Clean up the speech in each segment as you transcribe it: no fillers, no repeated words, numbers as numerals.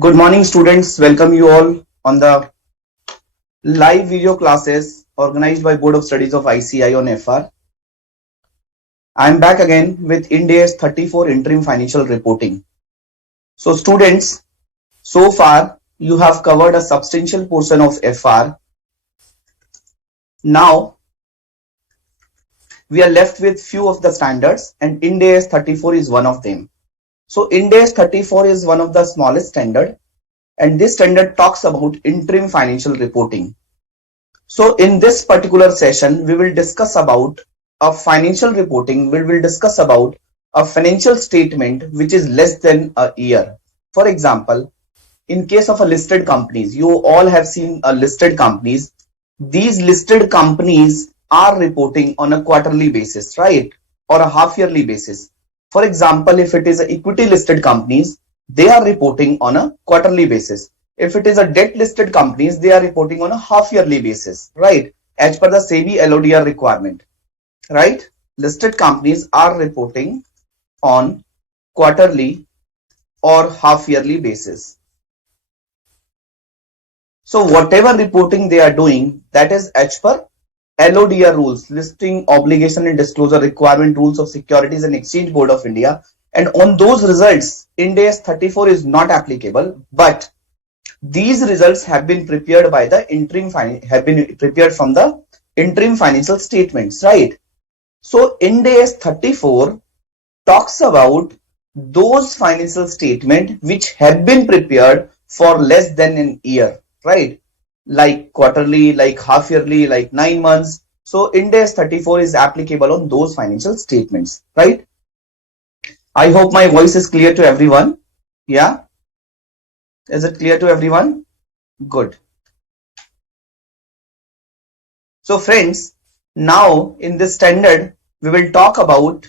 Good morning, students. Welcome you all on the live video classes organized by Board of Studies of ICI on FR. I am back again with Ind AS 34 Interim Financial Reporting. So students, so far you have covered a substantial portion of FR. Now we are left with few of the standards and Ind AS 34 is one of them. So Ind AS 34 is one of the smallest standard, and this standard talks about interim financial reporting. So in this particular session, we will discuss about a financial reporting. We will discuss about a financial statement which is less than a year. For example, in case of a listed companies, you all have seen a listed companies. These listed companies are reporting on a quarterly basis, right? Or a half yearly basis. For example, if it is a equity listed companies, they are reporting on a quarterly basis. If it is a debt listed companies, they are reporting on a half yearly basis, right? As per the SEBI LODR requirement, right? Listed companies are reporting on quarterly or half yearly basis. So whatever reporting they are doing, that is as per LODR rules, Listing Obligation and Disclosure Requirement Rules of Securities and Exchange Board of India. And on those results, Ind AS 34 is not applicable, but these results have been prepared by the from the interim financial statements, right? So Ind AS 34 talks about those financial statements which have been prepared for less than an year, right? Like quarterly, like half yearly, like 9 months. So Ind AS 34 is applicable on those financial statements, right? I hope my voice is clear to everyone. Yeah? Is it clear to everyone? Good. So friends, now in this standard, we will talk about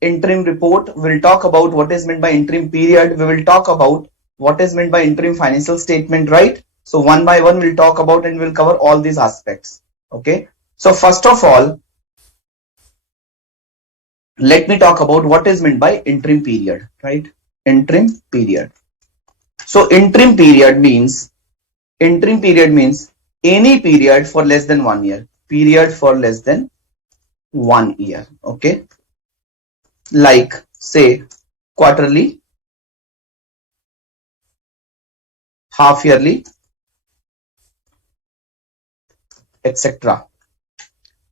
interim report. We will talk about what is meant by interim period. We will talk about what is meant by interim financial statement, right? So one by one we'll talk about and we'll cover all these aspects. Okay. So first of all, let me talk about what is meant by interim period, right? Interim period. So interim period means any period for less than 1 year. Period for less than 1 year. Okay. Like say quarterly, half yearly, etc.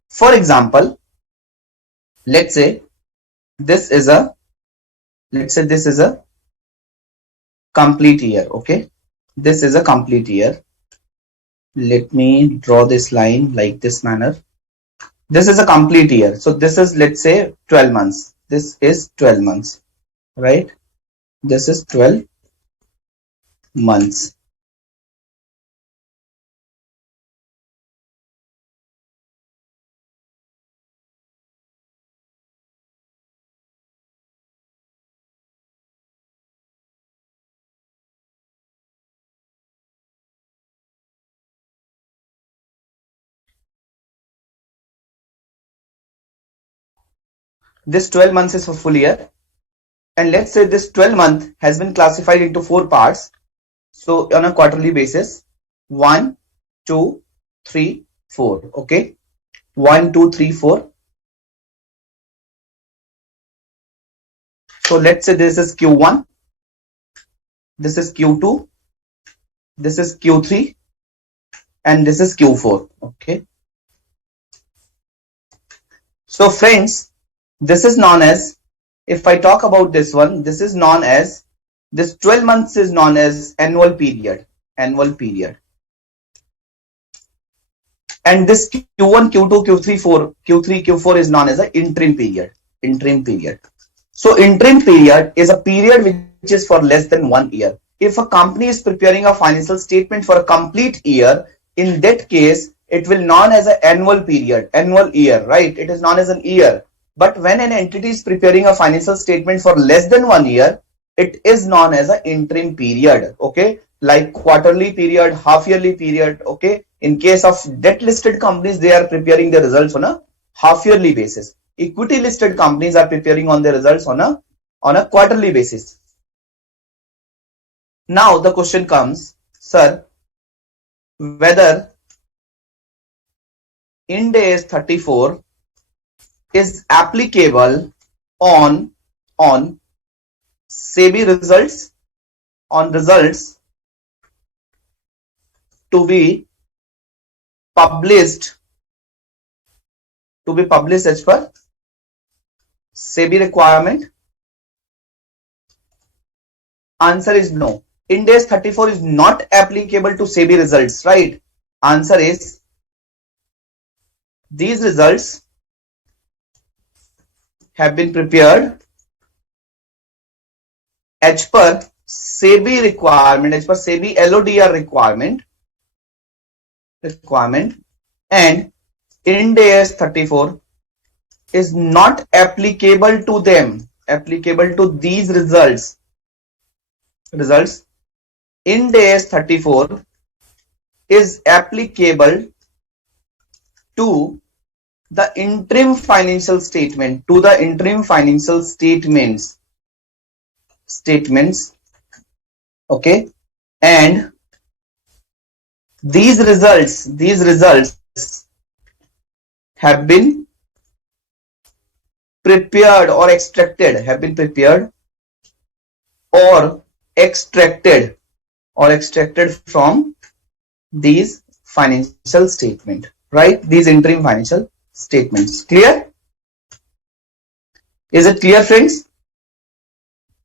For example, let's say this is a complete year. Okay, this is a complete year. Let me draw this line like this manner. This is a complete year. So this is, let's say, 12 months. This is 12 months, right? This is 12 months. This 12 months is a full year. And let's say this 12 month has been classified into 4 parts. So on a quarterly basis, 1, 2, 3, 4. Okay. 1, 2, 3, 4. So let's say this is Q1. This is Q2. This is Q3. And this is Q4. Okay. So friends, this is known as, if I talk about this one, this is known as, this 12 months is known as annual period. And this Q1, Q2, Q3, Q4 is known as an interim period. So interim period is a period which is for less than 1 year. If a company is preparing a financial statement for a complete year, in that case, it will known as an annual year, right? It is known as an year. But when an entity is preparing a financial statement for less than 1 year, it is known as an interim period. Okay, like quarterly period, half yearly period. Okay, in case of debt listed companies, they are preparing the results on a half yearly basis. Equity listed companies are preparing on the results on a quarterly basis. Now the question comes, sir, whether Ind AS 34 is applicable on SEBI results, on results to be published as per SEBI requirement. Answer is no. Ind AS 34 is not applicable to SEBI results, right? Answer is these results have been prepared as per SEBI requirement, as per SEBI LODR requirement, and Ind AS 34 is not applicable to them, applicable to these results. Ind AS 34 is applicable to the interim financial statement, to the interim financial statements, okay, and these results have been prepared or extracted, from these financial statement, right? These interim financial statements. Clear? Is it clear, friends?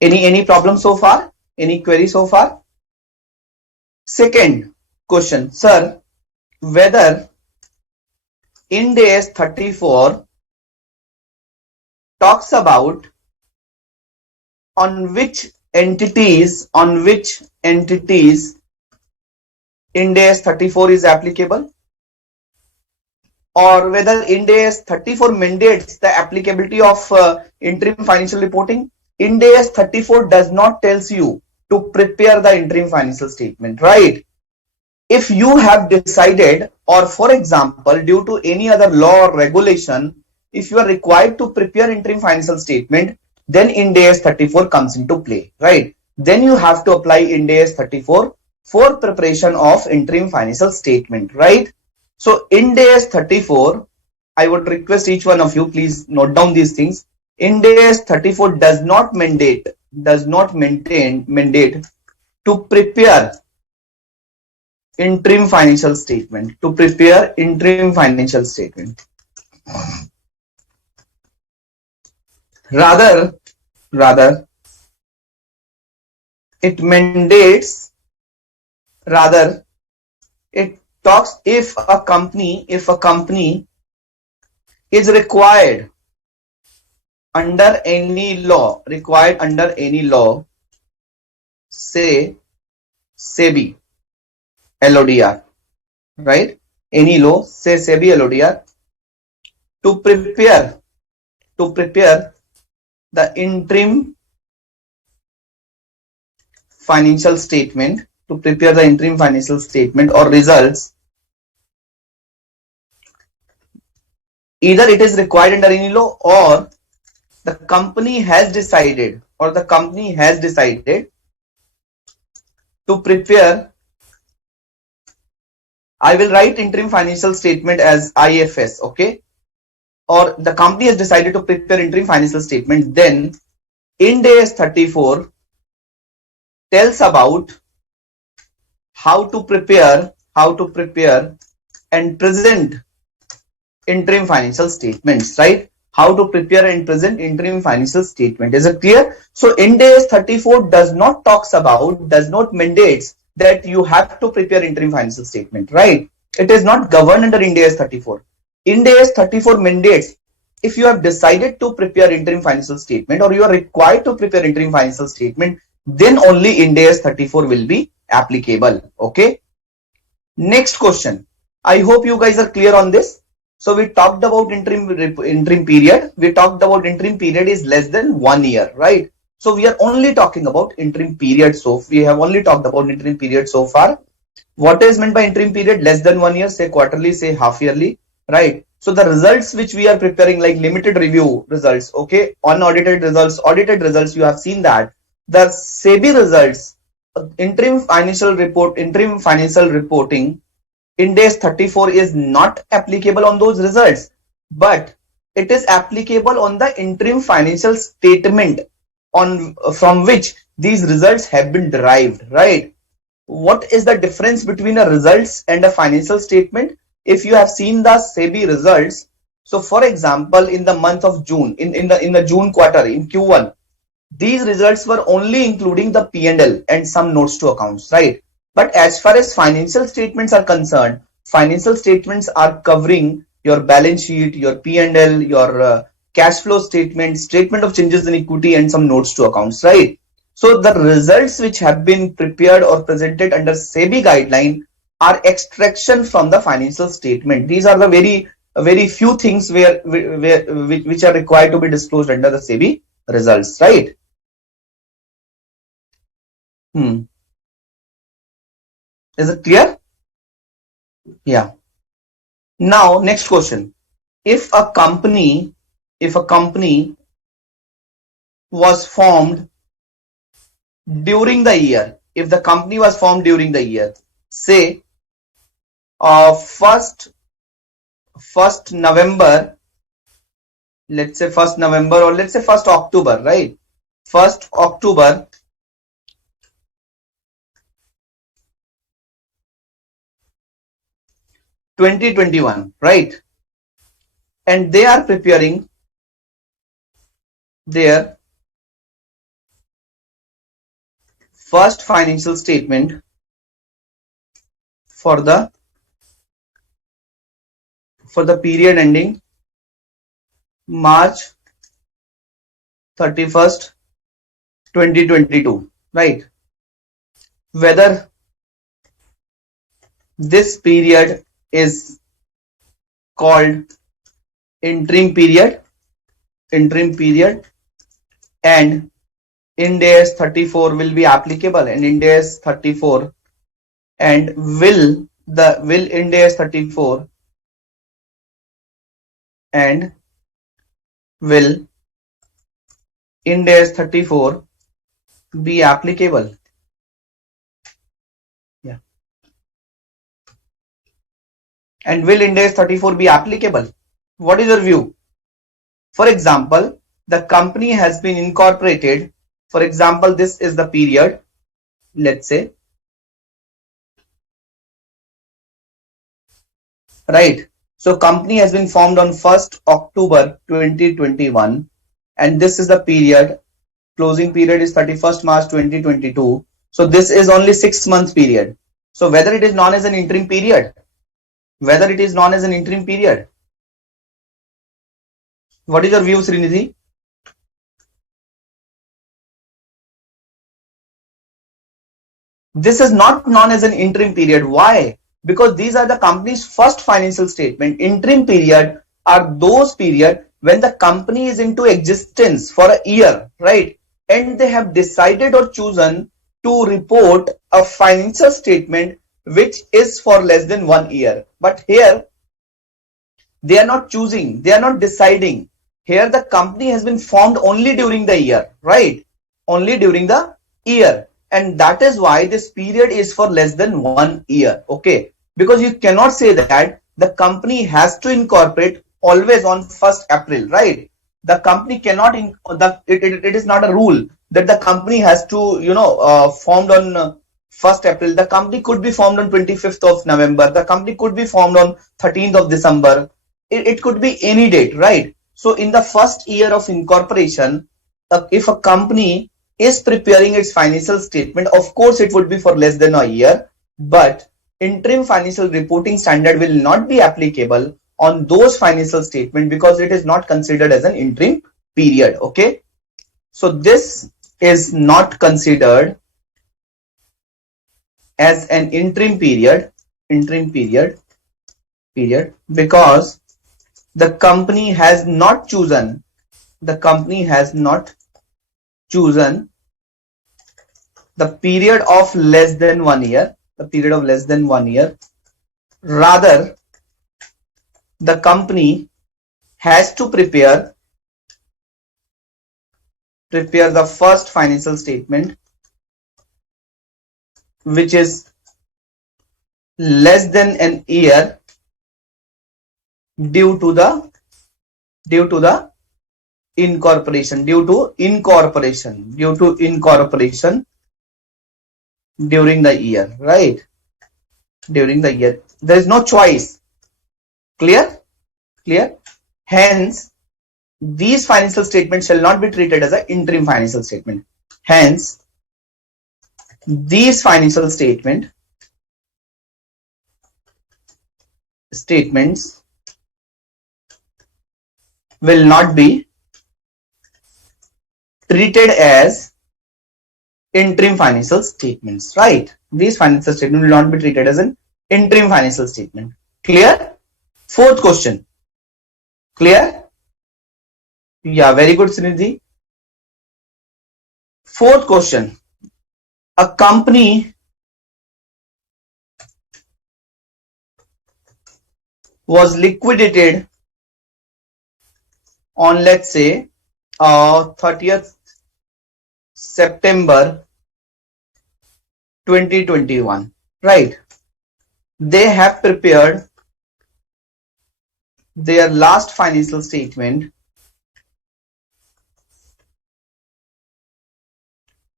Any problem so far? Any query so far? Second question, sir, whether Ind AS 34 talks about on which entities Ind AS 34 is applicable, or whether Ind AS 34 mandates the applicability of interim financial reporting. Ind AS 34 does not tells you to prepare the interim financial statement, right? If you have decided, or for example, due to any other law or regulation, if you are required to prepare interim financial statement, then Ind AS 34 comes into play, right? Then you have to apply Ind AS 34 for preparation of interim financial statement, right? So Ind AS 34, I would request each one of you, please note down these things. Ind AS 34 does not mandate to prepare interim financial statement, Rather, it mandates, it talks if a company is required under any law, say SEBI LODR, right? Any law, say SEBI LODR, to prepare the interim financial statement, or results. Either it is required under any law, or the company has decided to prepare. I will write interim financial statement as IFS, okay? Or the company has decided to prepare interim financial statement, then Ind AS 34 tells about how to prepare and present interim financial statements, right? How to prepare and present interim financial statement. Is it clear? So Ind AS 34 does not mandates that you have to prepare interim financial statement, right? It is not governed under Ind AS 34. Ind AS 34 mandates if you have decided to prepare interim financial statement, or you are required to prepare interim financial statement, then only Ind AS 34 will be applicable, okay? Next question. I hope you guys are clear on this. So we talked about interim period. We talked about interim period is less than 1 year, right? So we are only talking about interim period. So we have only talked about interim period so far. What is meant by interim period? Less than 1 year, say quarterly, say half yearly, right? So the results which we are preparing, like limited review results, okay, unaudited results, audited results, you have seen that the SEBI results interim financial reporting, Ind AS 34 is not applicable on those results, but it is applicable on the interim financial statement from which these results have been derived, right? What is the difference between a results and a financial statement? If you have seen the SEBI results, so for example, in the month of June, in the June quarter, in Q1, these results were only including the P&L and some notes to accounts, right? But as far as financial statements are concerned, financial statements are covering your balance sheet, your P&L, your cash flow statement, statement of changes in equity, and some notes to accounts, right? So the results which have been prepared or presented under SEBI guideline are extraction from the financial statement. These are the very few things which are required to be disclosed under the SEBI results, right? Is it clear? Yeah. Now, next question. If a company was formed during the year, if the company was formed during the year, say first November, let's say 1st November, or let's say 1st October, right? 1st October 2021, right? And they are preparing their first financial statement for the period ending March 31st, 2022, right? Whether this period is called interim period, and Ind AS 34 will be applicable, and Ind AS 34 and will Ind AS 34 and will Ind AS 34 be applicable? Yeah. And will Ind AS 34 be applicable? What is your view? For example, the company has been incorporated. For example, this is the period, let's say, right? So company has been formed on 1st October 2021, and this is the period, closing period is 31st March 2022. So this is only 6 month period. So whether it is known as an interim period, what is your view, Srinidhi? This is not known as an interim period. Why? Because these are the company's first financial statement. Interim period are those period when the company is into existence for a year, right? And they have decided or chosen to report a financial statement which is for less than 1 year. But here they are not choosing, they are not deciding. Here the company has been formed only during the year, right? Only during the year. And that is why this period is for less than 1 year, okay? Because you cannot say that the company has to incorporate always on 1st April, right? The company cannot, it is not a rule that the company has to, formed on 1st April. The company could be formed on 25th of November. The company could be formed on 13th of December. It could be any date, right? So in the first year of incorporation, if a company is preparing its financial statement, of course it would be for less than a year, but interim financial reporting standard will not be applicable on those financial statements because it is not considered as an interim period, okay? So this is not considered as an interim period because the company has not chosen the period of less than 1 year, rather the company has to prepare the first financial statement which is less than an year due to the incorporation during the year, right? During the year, there is no choice. Clear? Hence, these financial statements shall not be treated as an interim financial statement. Hence, these financial statements will not be treated as interim financial statements, right? These financial statements will not be treated as an interim financial statement. Clear? Fourth question. Clear? Yeah, very good, Srinidhi. Fourth question. A company was liquidated on, let's say, 30th September 2021, right? They have prepared their last financial statement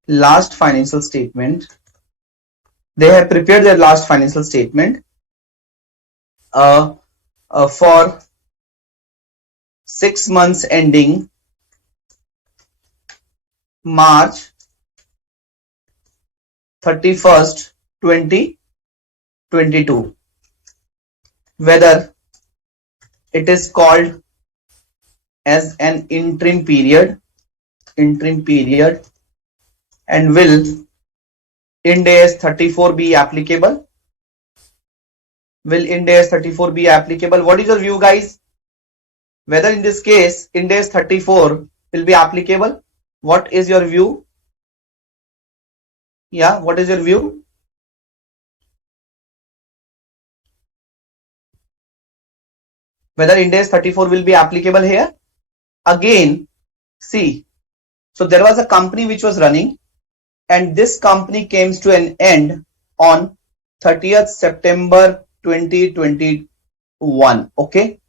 they have prepared their last financial statement for 6 months ending March 31st 2022, whether it is called as an interim period, and will Ind AS 34 be applicable? Will Ind AS 34 be applicable? What is your view, guys? Whether in this case Ind AS 34 will be applicable? What is your view? Yeah, what is your view? Whether Ind AS 34 will be applicable here? Again, see, so there was a company which was running, and this company came to an end on 30th September 2021. Okay,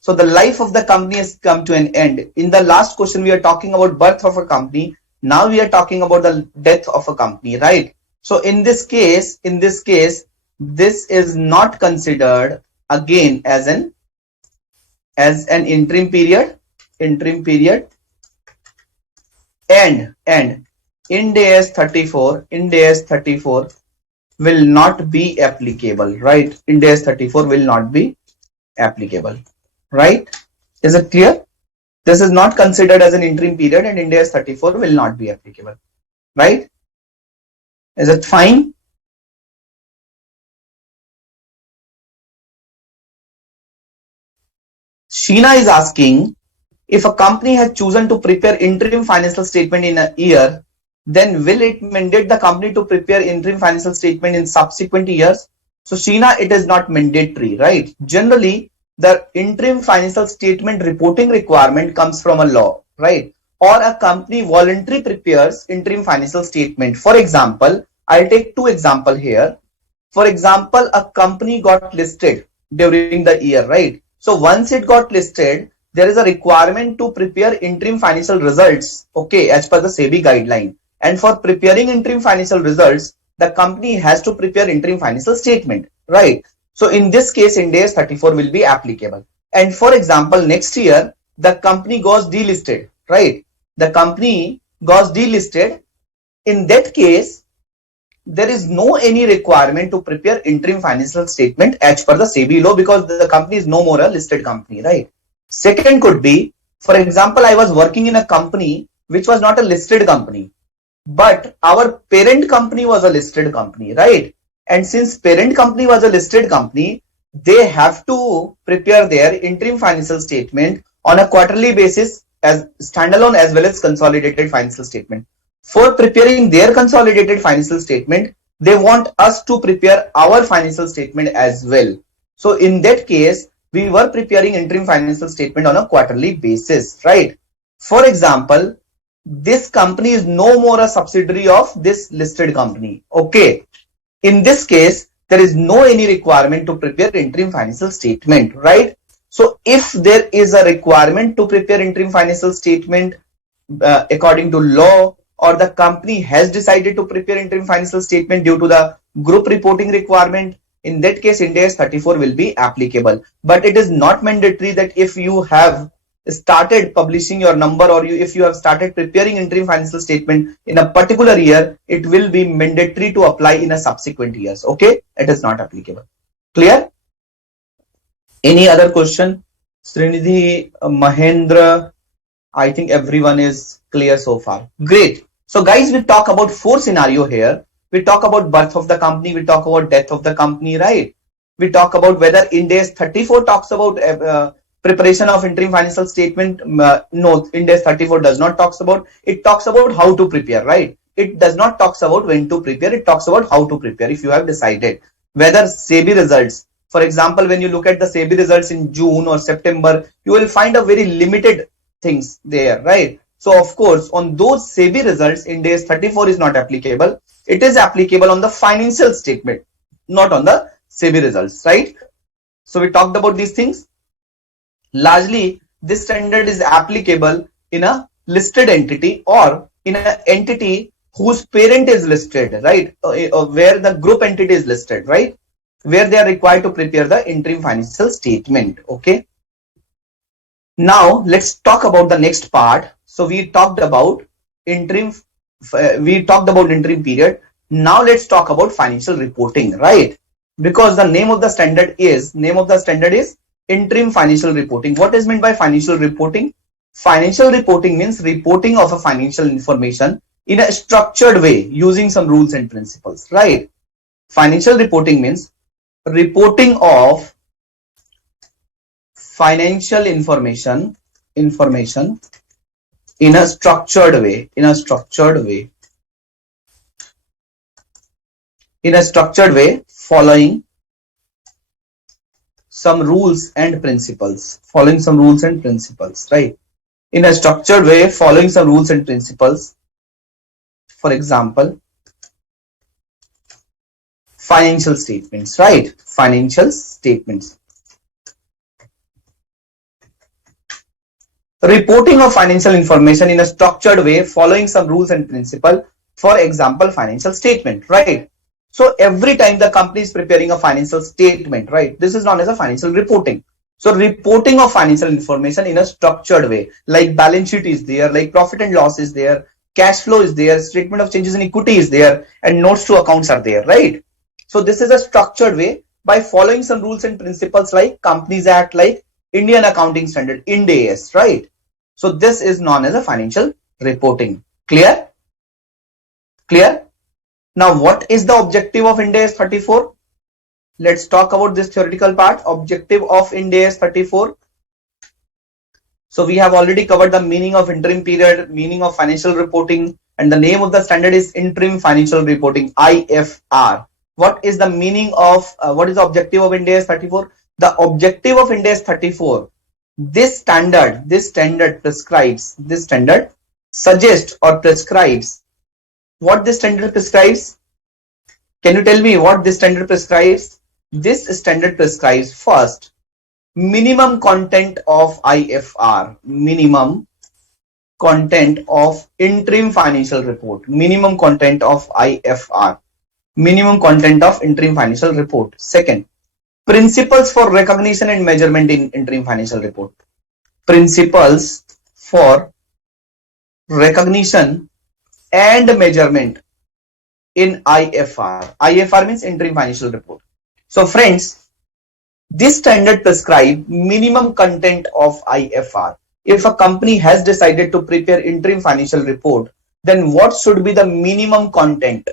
so the life of the company has come to an end. In the last question, we are talking about birth of a company. Now we are talking about the death of a company, right? So in this case, this is not considered again as an interim period, and Ind AS 34 will not be applicable, right? Ind AS 34 will not be applicable, right? Is it clear? This is not considered as an interim period, and Ind AS 34 will not be applicable, right? Is it fine? Sheena is asking, if a company has chosen to prepare interim financial statement in a year, then will it mandate the company to prepare interim financial statement in subsequent years? So Sheena, it is not mandatory, right? Generally, the interim financial statement reporting requirement comes from a law, right? Or a company voluntarily prepares interim financial statement. For example, I'll take two examples here. For example, a company got listed during the year, right? So once it got listed, there is a requirement to prepare interim financial results, okay, as per the SEBI guideline. And for preparing interim financial results, the company has to prepare interim financial statement, right? So in this case, Ind AS 34 will be applicable. And for example, next year, the company goes delisted, right? The company goes delisted. In that case, there is no any requirement to prepare interim financial statement as per the SEBI law, because the company is no more a listed company, right? Second could be, for example, I was working in a company which was not a listed company, but our parent company was a listed company, right? And since parent company was a listed company, they have to prepare their interim financial statement on a quarterly basis as standalone as well as consolidated financial statement. For preparing their consolidated financial statement, they want us to prepare our financial statement as well. So in that case, we were preparing interim financial statement on a quarterly basis, right? For example, this company is no more a subsidiary of this listed company, okay? In this case, there is no any requirement to prepare interim financial statement, right? So if there is a requirement to prepare interim financial statement according to law, or the company has decided to prepare interim financial statement due to the group reporting requirement, in that case Ind AS 34 will be applicable. But it is not mandatory that if you have started publishing your number, or if you have started preparing interim financial statement in a particular year, it will be mandatory to apply in a subsequent years. Okay, it is not applicable. Clear? Any other question? Srinidhi, Mahendra, I think everyone is clear so far. Great. So guys, we talk about 4 scenario here. We talk about birth of the company, we talk about death of the company, right? We talk about whether Ind AS 34 talks about preparation of interim financial statement. No, Ind AS 34 does not talks about. It talks about how to prepare, right? It does not talks about when to prepare. It talks about how to prepare. If you have decided whether SEBI results, for example, when you look at the SEBI results in June or September, you will find a very limited things there, right? So of course, on those SEBI results, Ind AS 34 is not applicable. It is applicable on the financial statement, not on the SEBI results, right? So we talked about these things. Largely, this standard is applicable in a listed entity or in an entity whose parent is listed, right? Where the group entity is listed, right? Where they are required to prepare the interim financial statement. Okay. Now let's talk about the next part. So we talked about interim period. Now let's talk about financial reporting, right? Because the name of the standard is interim financial reporting. What is meant by financial reporting? Financial reporting means reporting of a financial information in a structured way using some rules and principles, right? Financial reporting means reporting of financial information in a structured way, following some rules and principles, right? In a structured way, following some rules and principles. For example, financial statements, right? Financial statements. Reporting of financial information in a structured way following some rules and principle. For example, financial statement, right? So every time the company is preparing a financial statement, right, this is known as a financial reporting. So reporting of financial information in a structured way, like balance sheet is there, like profit and loss is there, cash flow is there, statement of changes in equity is there, and notes to accounts are there, right? So this is a structured way by following some rules and principles like Companies Act, like Indian Accounting Standard, Ind AS, right? So this is known as a financial reporting. Clear? Clear? Now what is the objective of Ind AS 34? Let's talk about this theoretical part. Objective of Ind AS 34. So we have already covered the meaning of interim period, meaning of financial reporting, and the name of the standard is Interim Financial Reporting, IFR. What is the meaning of, what is the objective of Ind AS 34? The objective of Ind AS 34, this standard suggests or prescribes. What this standard prescribes? Can you tell me what this standard prescribes? This standard prescribes first, minimum content of IFR, minimum content of interim financial report, minimum content of IFR, minimum content of interim financial report. Second, principles for recognition and measurement in interim financial report. Principles for recognition and measurement in IFR. IFR means interim financial report. So friends, this standard prescribes minimum content of IFR. If a company has decided to prepare interim financial report, then what should be the minimum content,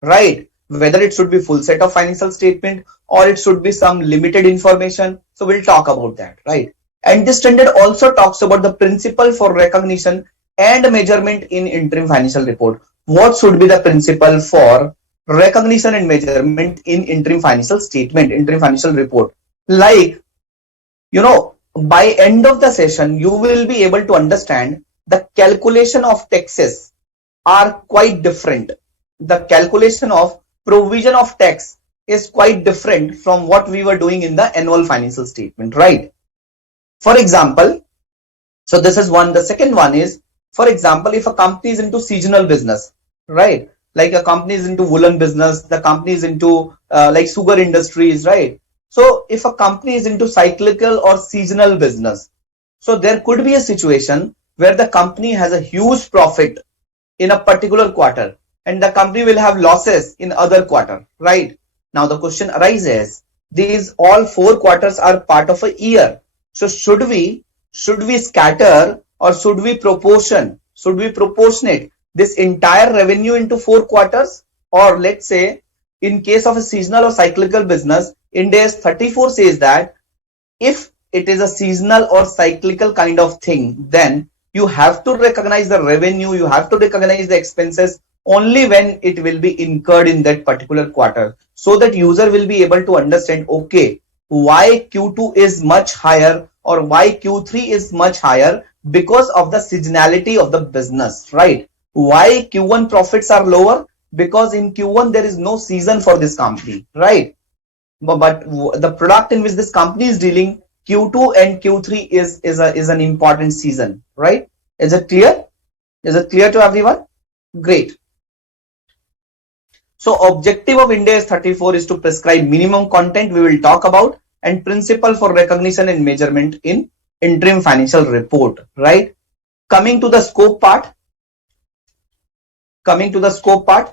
right? Whether it should be full set of financial statement or it should be some limited information. So we'll talk about that, right? And this standard also talks about the principle for recognition and measurement in interim financial report. What should be the principle for recognition and measurement in interim financial statement, interim financial report? Like, you know, by end of the session, you will be able to understand the calculation of taxes are quite different. The calculation of provision of tax is quite different from what we were doing in the annual financial statement, right? For example, so this is one. The second one is, for example, if a company is into seasonal business, right? Like a company is into woolen business, the company is into like sugar industries, right? So if a company is into cyclical or seasonal business, so there could be a situation where the company has a huge profit in a particular quarter and the company will have losses in other quarter, right? Now the question arises, these all 4 quarters are part of a year. So should we scatter or should we proportionate this entire revenue into 4 quarters? Or let's say in case of a seasonal or cyclical business, Ind AS 34 says that if it is a seasonal or cyclical kind of thing, then you have to recognize the revenue, you have to recognize the expenses only when it will be incurred in that particular quarter, so that user will be able to understand, okay, why Q2 is much higher or why Q3 is much higher because of the seasonality of the business, right? Why Q1 profits are lower? Because in Q1 there is no season for this company, right? But the product in which this company is dealing, Q2 and Q3 is an important season, right? Is it clear? Is it clear to everyone? Great. So objective of Ind AS 34 is to prescribe minimum content we will talk about and principle for recognition and measurement in interim financial report, right? Coming to the scope part,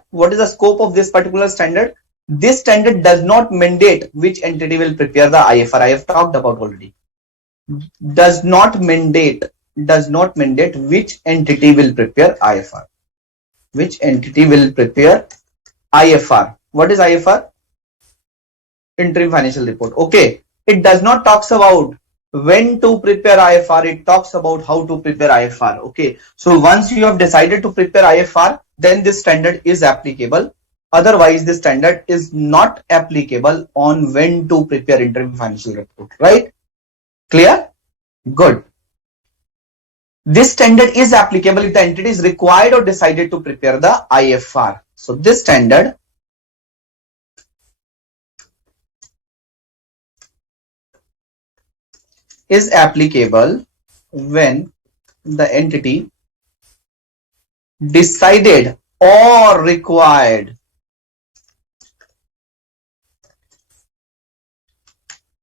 what is the scope of this particular standard? This standard does not mandate which entity will prepare the IFR. I have talked about already. Does not mandate which entity will prepare IFR. Which entity will prepare IFR? What is IFR? Interim financial report. Okay. It does not talks about when to prepare IFR. It talks about how to prepare IFR. Okay. So once you have decided to prepare IFR, then this standard is applicable. Otherwise, this standard is not applicable on when to prepare interim financial report, right? Clear? Good. This standard is applicable if the entity is required or decided to prepare the IFR. So this standard is applicable when the entity decided or required.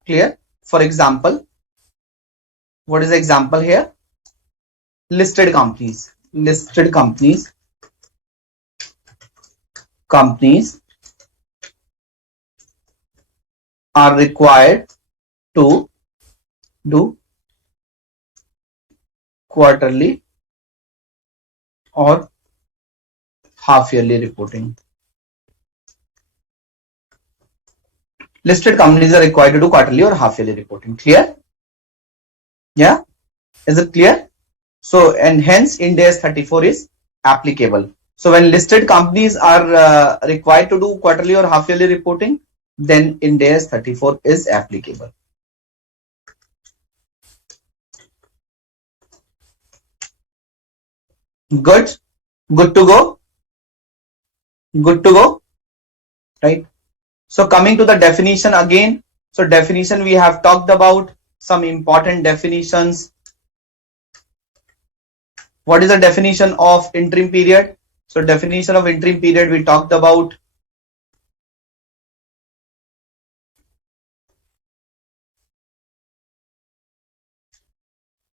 Clear? For example, what is the example here? Listed companies. Companies are required to do quarterly or half yearly reporting. Listed companies are required to do quarterly or half yearly reporting. Clear? Yeah? Is it clear? So, and hence Ind AS 34 is applicable. So when listed companies are required to do quarterly or half yearly reporting, then Ind AS 34 is applicable. Good? Good to go? Good to go? Right? So coming to the definition again. So definition we have talked about, some important definitions. What is the definition of interim period? So definition of interim period we talked about.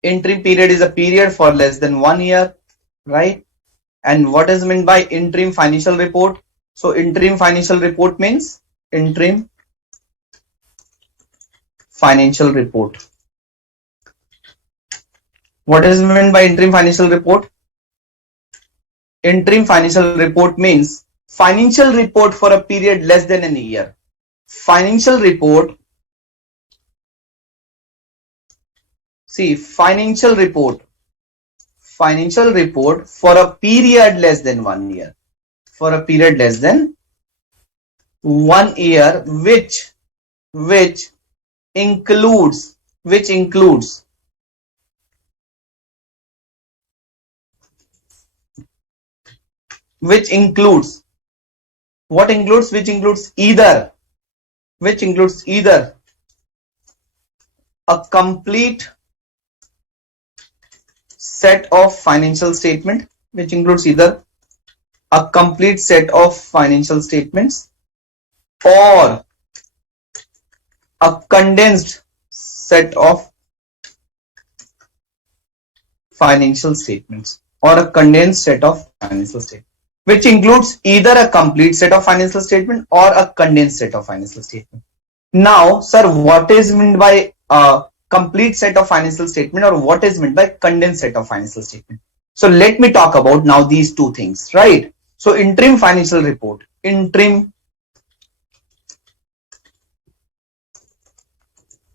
Interim period is a period for less than 1 year, right? And what is meant by interim financial report? So interim financial report means interim financial report. What is meant by interim financial report? Interim financial report means financial report for a period less than a year. Financial report, see, financial report for a period less than 1 year. For a period less than 1 year, which includes What includes? Which includes either a complete set of financial statement, which includes either a complete set of financial statements or a condensed set of financial statements, which includes either a complete set of financial statement or a condensed set of financial statement. Now, sir, what is meant by a complete set of financial statement or what is meant by condensed set of financial statement? So let me talk about now these two things, right? So interim financial report, interim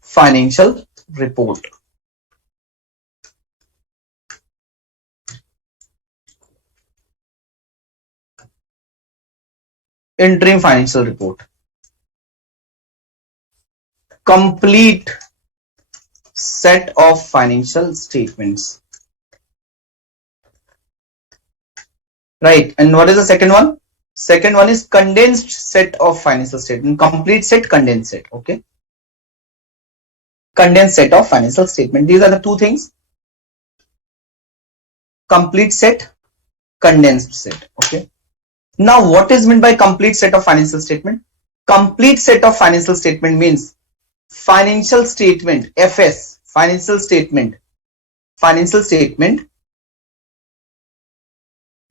financial report. Interim financial report. Complete set of financial statements. Right. And what is the second one? Second one is condensed set of financial statement. Complete set, condensed set. Okay. Condensed set of financial statement. These are the two things. Complete set, condensed set. Okay. Now, what is meant by complete set of financial statement? Complete set of financial statement means financial statement, FS, financial statement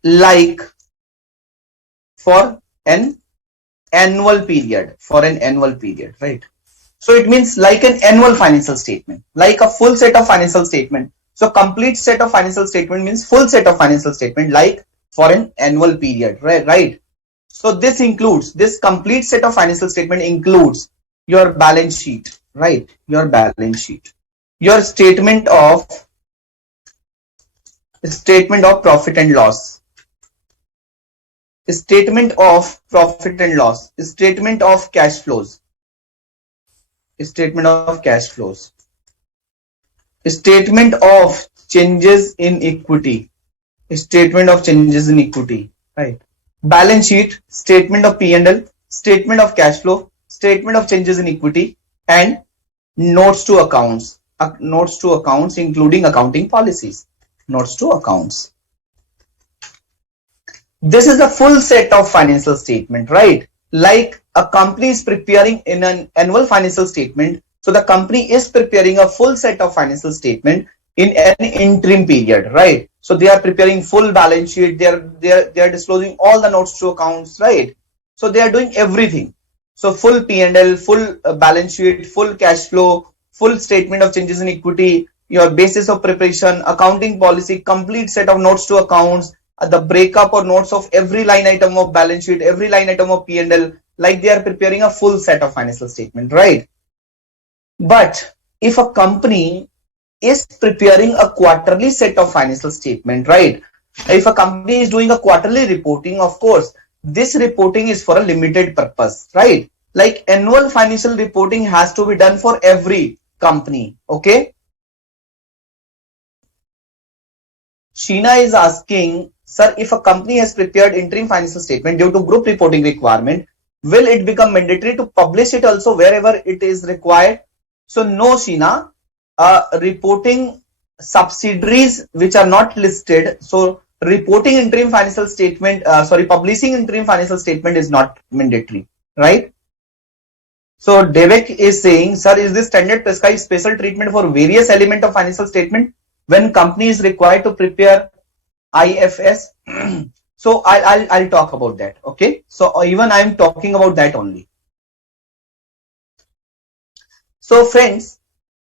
like for an annual period, right? So it means like an annual financial statement, like a full set of financial statement. So complete set of financial statement means full set of financial statement like for an annual period, right? So this complete set of financial statement includes your balance sheet, right? Your balance sheet, your statement of profit and loss, statement of profit and loss, statement of cash flows, statement of changes in equity, right? Balance sheet, statement of P&L, statement of cash flow, statement of changes in equity, and notes to accounts, including accounting policies, notes to accounts. This is a full set of financial statement, right? Like a company is preparing in an annual financial statement. So the company is preparing a full set of financial statement in an interim period, right? So they are preparing full balance sheet. They are disclosing all the notes to accounts, right? So they are doing everything. So full P&L, full balance sheet, full cash flow, full statement of changes in equity, your basis of preparation, accounting policy, complete set of notes to accounts, the breakup or notes of every line item of balance sheet, every line item of P&L, like they are preparing a full set of financial statement, right? But if a company is preparing a quarterly set of financial statement, right? If a company is doing a quarterly reporting, of course, this reporting is for a limited purpose, right? Like annual financial reporting has to be done for every company, okay? Sheena is asking, sir, if a company has prepared interim financial statement due to group reporting requirement, will it become mandatory to publish it also wherever it is required? So no, Sheena, reporting subsidiaries which are not listed. So reporting interim financial statement, publishing interim financial statement is not mandatory, right? So Devek is saying, sir, is this standard prescribed special treatment for various elements of financial statement when company is required to prepare IFS? So I'll talk about that. Okay. So even I'm talking about that only. So friends,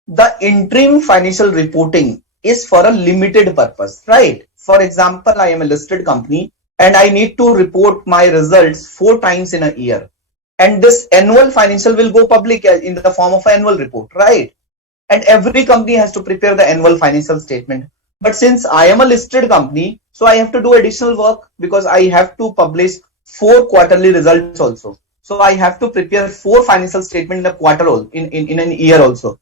the interim financial reporting is for a limited purpose, right? For example, I am a listed company and I need to report my results 4 times in a year. And this annual financial will go public in the form of an annual report, right? And every company has to prepare the annual financial statement. But since I am a listed company, so I have to do additional work because I have to publish 4 quarterly results also. So I have to prepare 4 financial statements in a quarter, in an year also.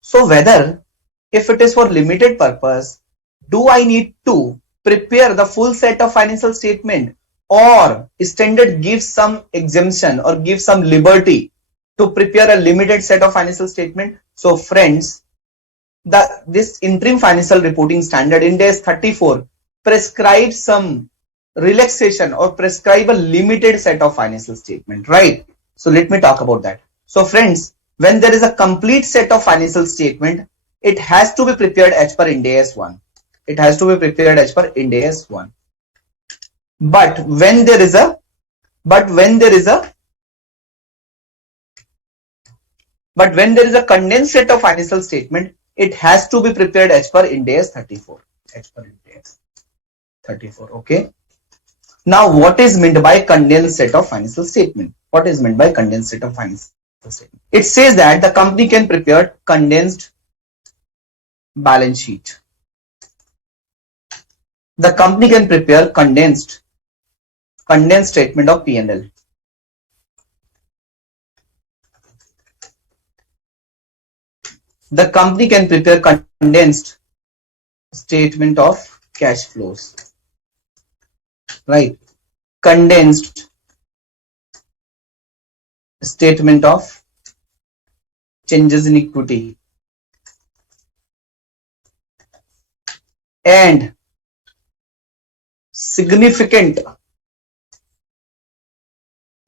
So whether if it is for limited purpose, do I need to prepare the full set of financial statement, or standard gives some exemption or gives some liberty to prepare a limited set of financial statement. So friends, this interim financial reporting standard Ind AS 34 prescribes some relaxation or prescribe a limited set of financial statement, right? So let me talk about that. So friends, when there is a complete set of financial statement, it has to be prepared as per Ind AS 1. It has to be prepared as per Ind AS 1. But when there is a condensed set of financial statement, it has to be prepared as per Ind AS 34. As per Ind AS 34. Okay. Now, what is meant by condensed set of financial statement? What is meant by condensed set of financial statement? It says that the company can prepare condensed balance sheet. The company can prepare condensed statement of P&L. The company can prepare condensed statement of cash flows, right? Condensed statement of changes in equity and significant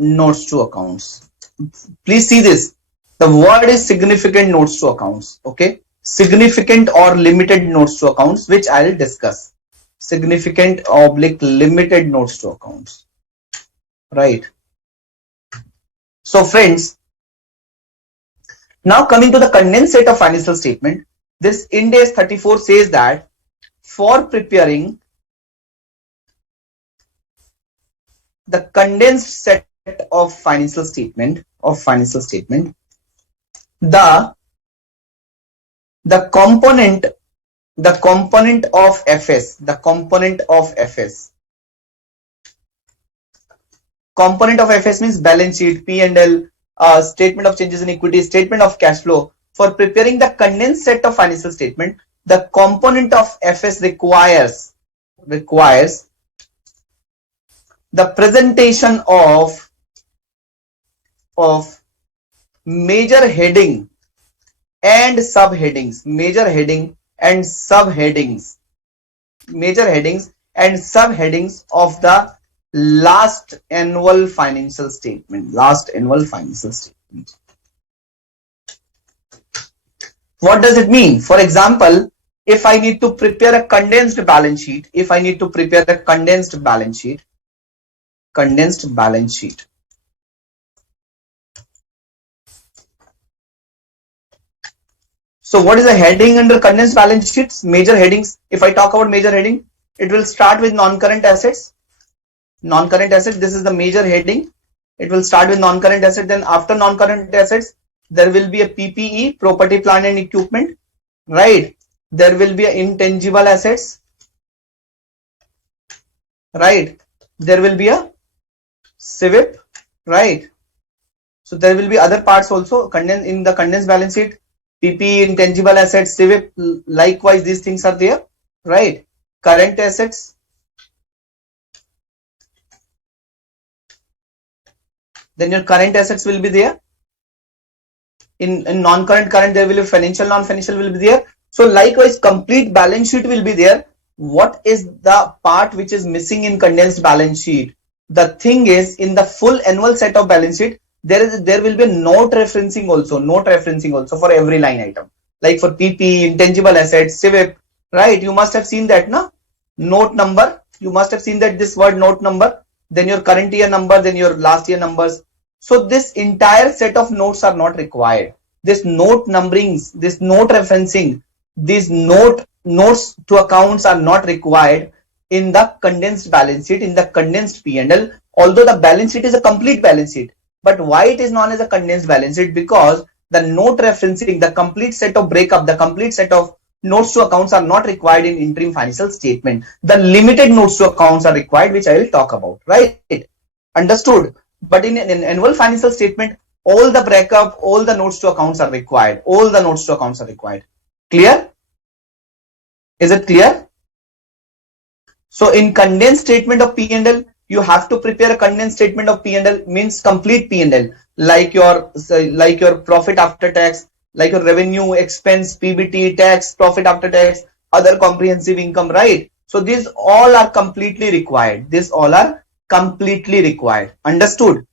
notes to accounts. Please see this. The word is significant notes to accounts. Okay. Significant or limited notes to accounts, which I will discuss. Significant / limited notes to accounts. Right. So friends, now coming to the condensed set of financial statement, this Ind AS 34 says that for preparing the condensed set of financial statement, the component of FS, component of FS means balance sheet, P&L, statement of changes in equity, statement of cash flow. For preparing the condensed set of financial statement, the component of FS requires the presentation of major heading and subheadings, of the last annual financial statement. What does it mean? For example, if I need to prepare a condensed balance sheet, So what is the heading under condensed balance sheets? Major headings. If I talk about major heading, it will start with non-current assets. This is the major heading. It will start with non-current assets. Then after non-current assets, there will be a PPE, property, plant and equipment, right? There will be a intangible assets, right? There will be a CWIP, right? So there will be other parts also in the condensed balance sheet. PPE, intangible assets, CWIP, likewise these things are there, right? Current assets, then your current assets will be there. In non-current, current, there will be financial, non-financial will be there. So likewise, complete balance sheet will be there. What is the part which is missing in condensed balance sheet? The thing is, in the full annual set of balance sheet, there will be a note referencing also for every line item. Like for PP, intangible assets, CWIP, right? You must have seen that, na? Note number. You must have seen that this word note number, then your current year number, then your last year numbers. So this entire set of notes are not required. This note numberings, this note referencing, these notes to accounts are not required in the condensed balance sheet, in the condensed P&L, although the balance sheet is a complete balance sheet. But why it is known as a condensed balance sheet? Because the note referencing, the complete set of breakup, the complete set of notes to accounts are not required in interim financial statement. The limited notes to accounts are required, which I will talk about, right? Understood? But in an annual financial statement, all the breakup, all the notes to accounts are required. Clear? Is it clear? So in condensed statement of P&L, you have to prepare a condensed statement of P&L, means complete P&L, like your profit after tax, like your revenue, expense, PBT, tax, profit after tax, other comprehensive income, right? So these all are completely required. These all are completely required. Understood?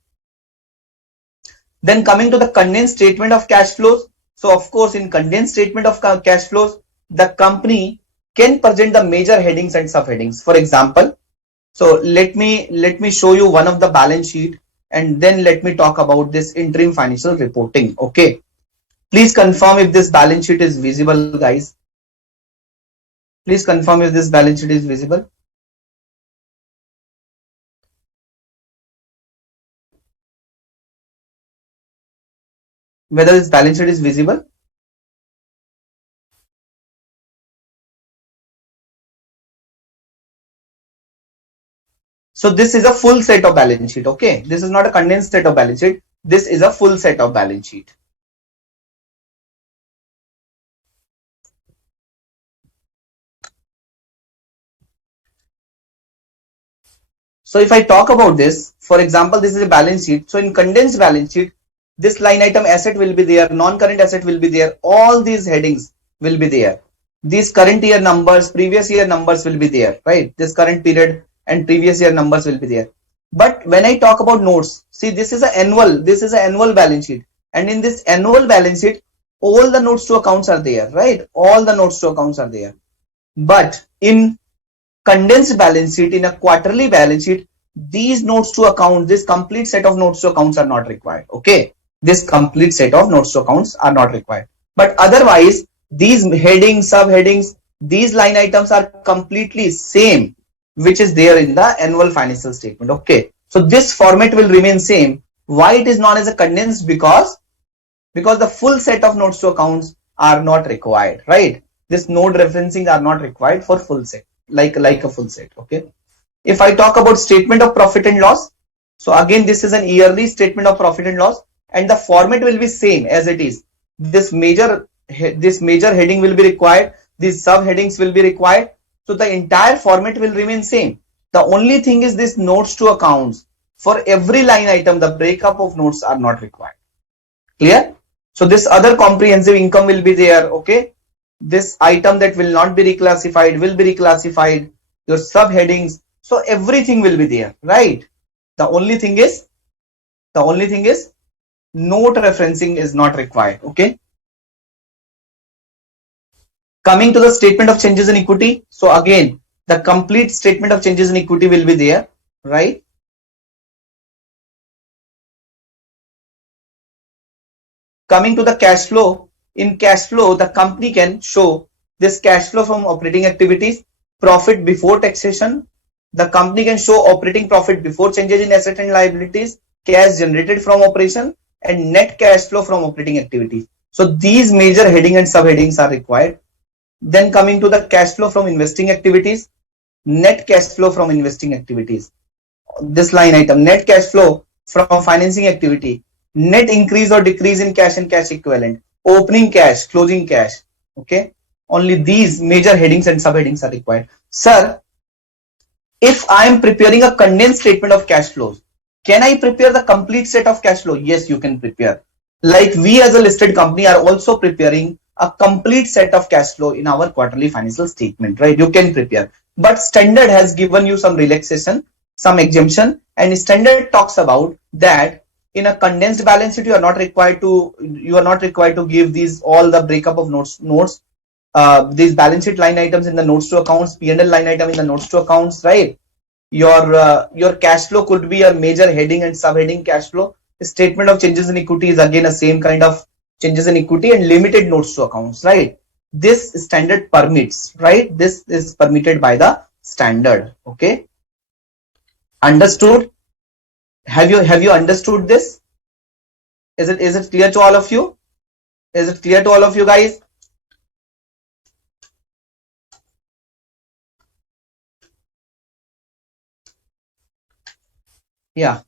Then coming to the condensed statement of cash flows. So of course, in condensed statement of cash flows, the company can present the major headings and subheadings. For example, so let me show you one of the balance sheet, and then let me talk about this interim financial reporting. Okay, please confirm if this balance sheet is visible, guys. Please confirm if this balance sheet is visible. Whether this balance sheet is visible. So this is a full set of balance sheet. Okay, this is not a condensed set of balance sheet. This is a full set of balance sheet. So if I talk about this, for example, this is a balance sheet. So in condensed balance sheet, this line item asset will be there, non-current asset will be there, all these headings will be there. These current year numbers, previous year numbers will be there, right? This current period and previous year numbers will be there. But when I talk about notes, see, this is an annual balance sheet. And in this annual balance sheet, all the notes to accounts are there, right? All the notes to accounts are there. But in condensed balance sheet, in a quarterly balance sheet, these notes to account, this complete set of notes to accounts are not required. Okay, this complete set of notes to accounts are not required. But otherwise, these headings, subheadings, these line items are completely same, which is there in the annual financial statement. Okay, so this format will remain same. Why it is known as a condensed? Because the full set of notes to accounts are not required, right? This node referencing are not required for full set, like a full set. Okay, if I talk about statement of profit and loss, so again this is an yearly statement of profit and loss, and the format will be same as it is. This major heading will be required, these subheadings will be required, so the entire format will remain same. The only thing is this notes to accounts, for every line item the breakup of notes are not required. Clear? So this other comprehensive income will be there. Okay, this item that will not be reclassified will be reclassified, your subheadings, so everything will be there, right? The only thing is note referencing is not required. Okay, coming to the statement of changes in equity, so again the complete statement of changes in equity will be there, right? Coming to the cash flow, in cash flow the company can show this cash flow from operating activities, profit before taxation. The company can show operating profit before changes in asset and liabilities, cash generated from operation, and net cash flow from operating activities. So these major heading and subheadings are required. Then coming to the cash flow from investing activities, net cash flow from investing activities. This line item, net cash flow from financing activity, net increase or decrease in cash and cash equivalent, opening cash, closing cash. Okay, only these major headings and subheadings are required. Sir, if I am preparing a condensed statement of cash flows, can I prepare the complete set of cash flow? Yes, you can prepare. Like we as a listed company are also preparing a complete set of cash flow in our quarterly financial statement, right? You can prepare. But standard has given you some relaxation, some exemption, and standard talks about that in a condensed balance sheet you are not required to give these all the breakup of notes these balance sheet line items in the notes to accounts, P&L line item in the notes to accounts, right? Your cash flow could be a major heading and subheading cash flow. The statement of changes in equity is again a same kind of changes in equity and limited notes to accounts, right? This standard permits, right? This is permitted by the standard. Okay, understood? Have you understood this? Is it clear to all of you? Is it clear to all of you guys? Yeah.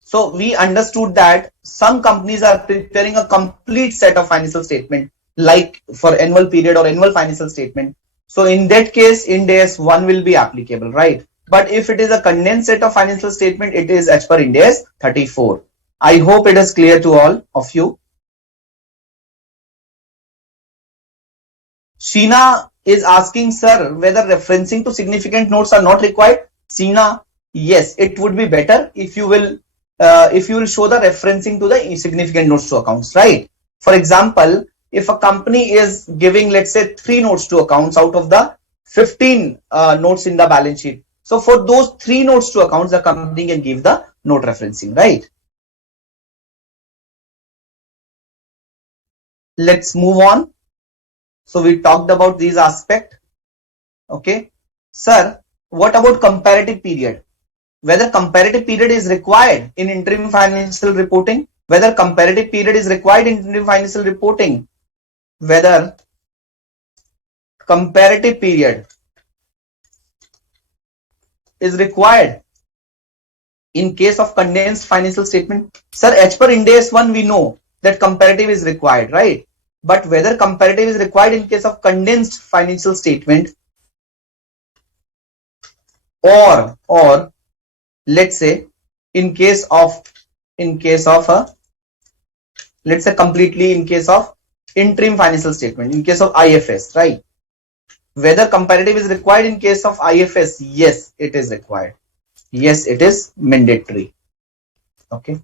So we understood that some companies are preparing a complete set of financial statement, like for annual period or annual financial statement. So in that case, Ind AS 1 will be applicable, right? But if it is a condensed set of financial statement, it is as per Ind AS 34. I hope it is clear to all of you. Sheena is asking, sir, whether referencing to significant notes are not required. Sheena, yes, it would be better if you will show the referencing to the significant notes to accounts, right? For example, if a company is giving, let's say, 3 notes to accounts out of the 15 notes in the balance sheet. So for those 3 notes to accounts, the company can give the note referencing, right? Let's move on. So we talked about these aspects. Okay. Sir, what about comparative period? Whether comparative period is required in interim financial reporting? Whether comparative period is required in interim financial reporting? Whether comparative period is required in case of condensed financial statement? Sir, as per Ind AS 1, we know that comparative is required, right? But whether comparative is required in case of condensed financial statement, or let's say in case of let's say completely in case of interim financial statement, in case of IFS, right? Whether comparative is required in case of IFS? Yes, it is required. Yes, it is mandatory. Okay.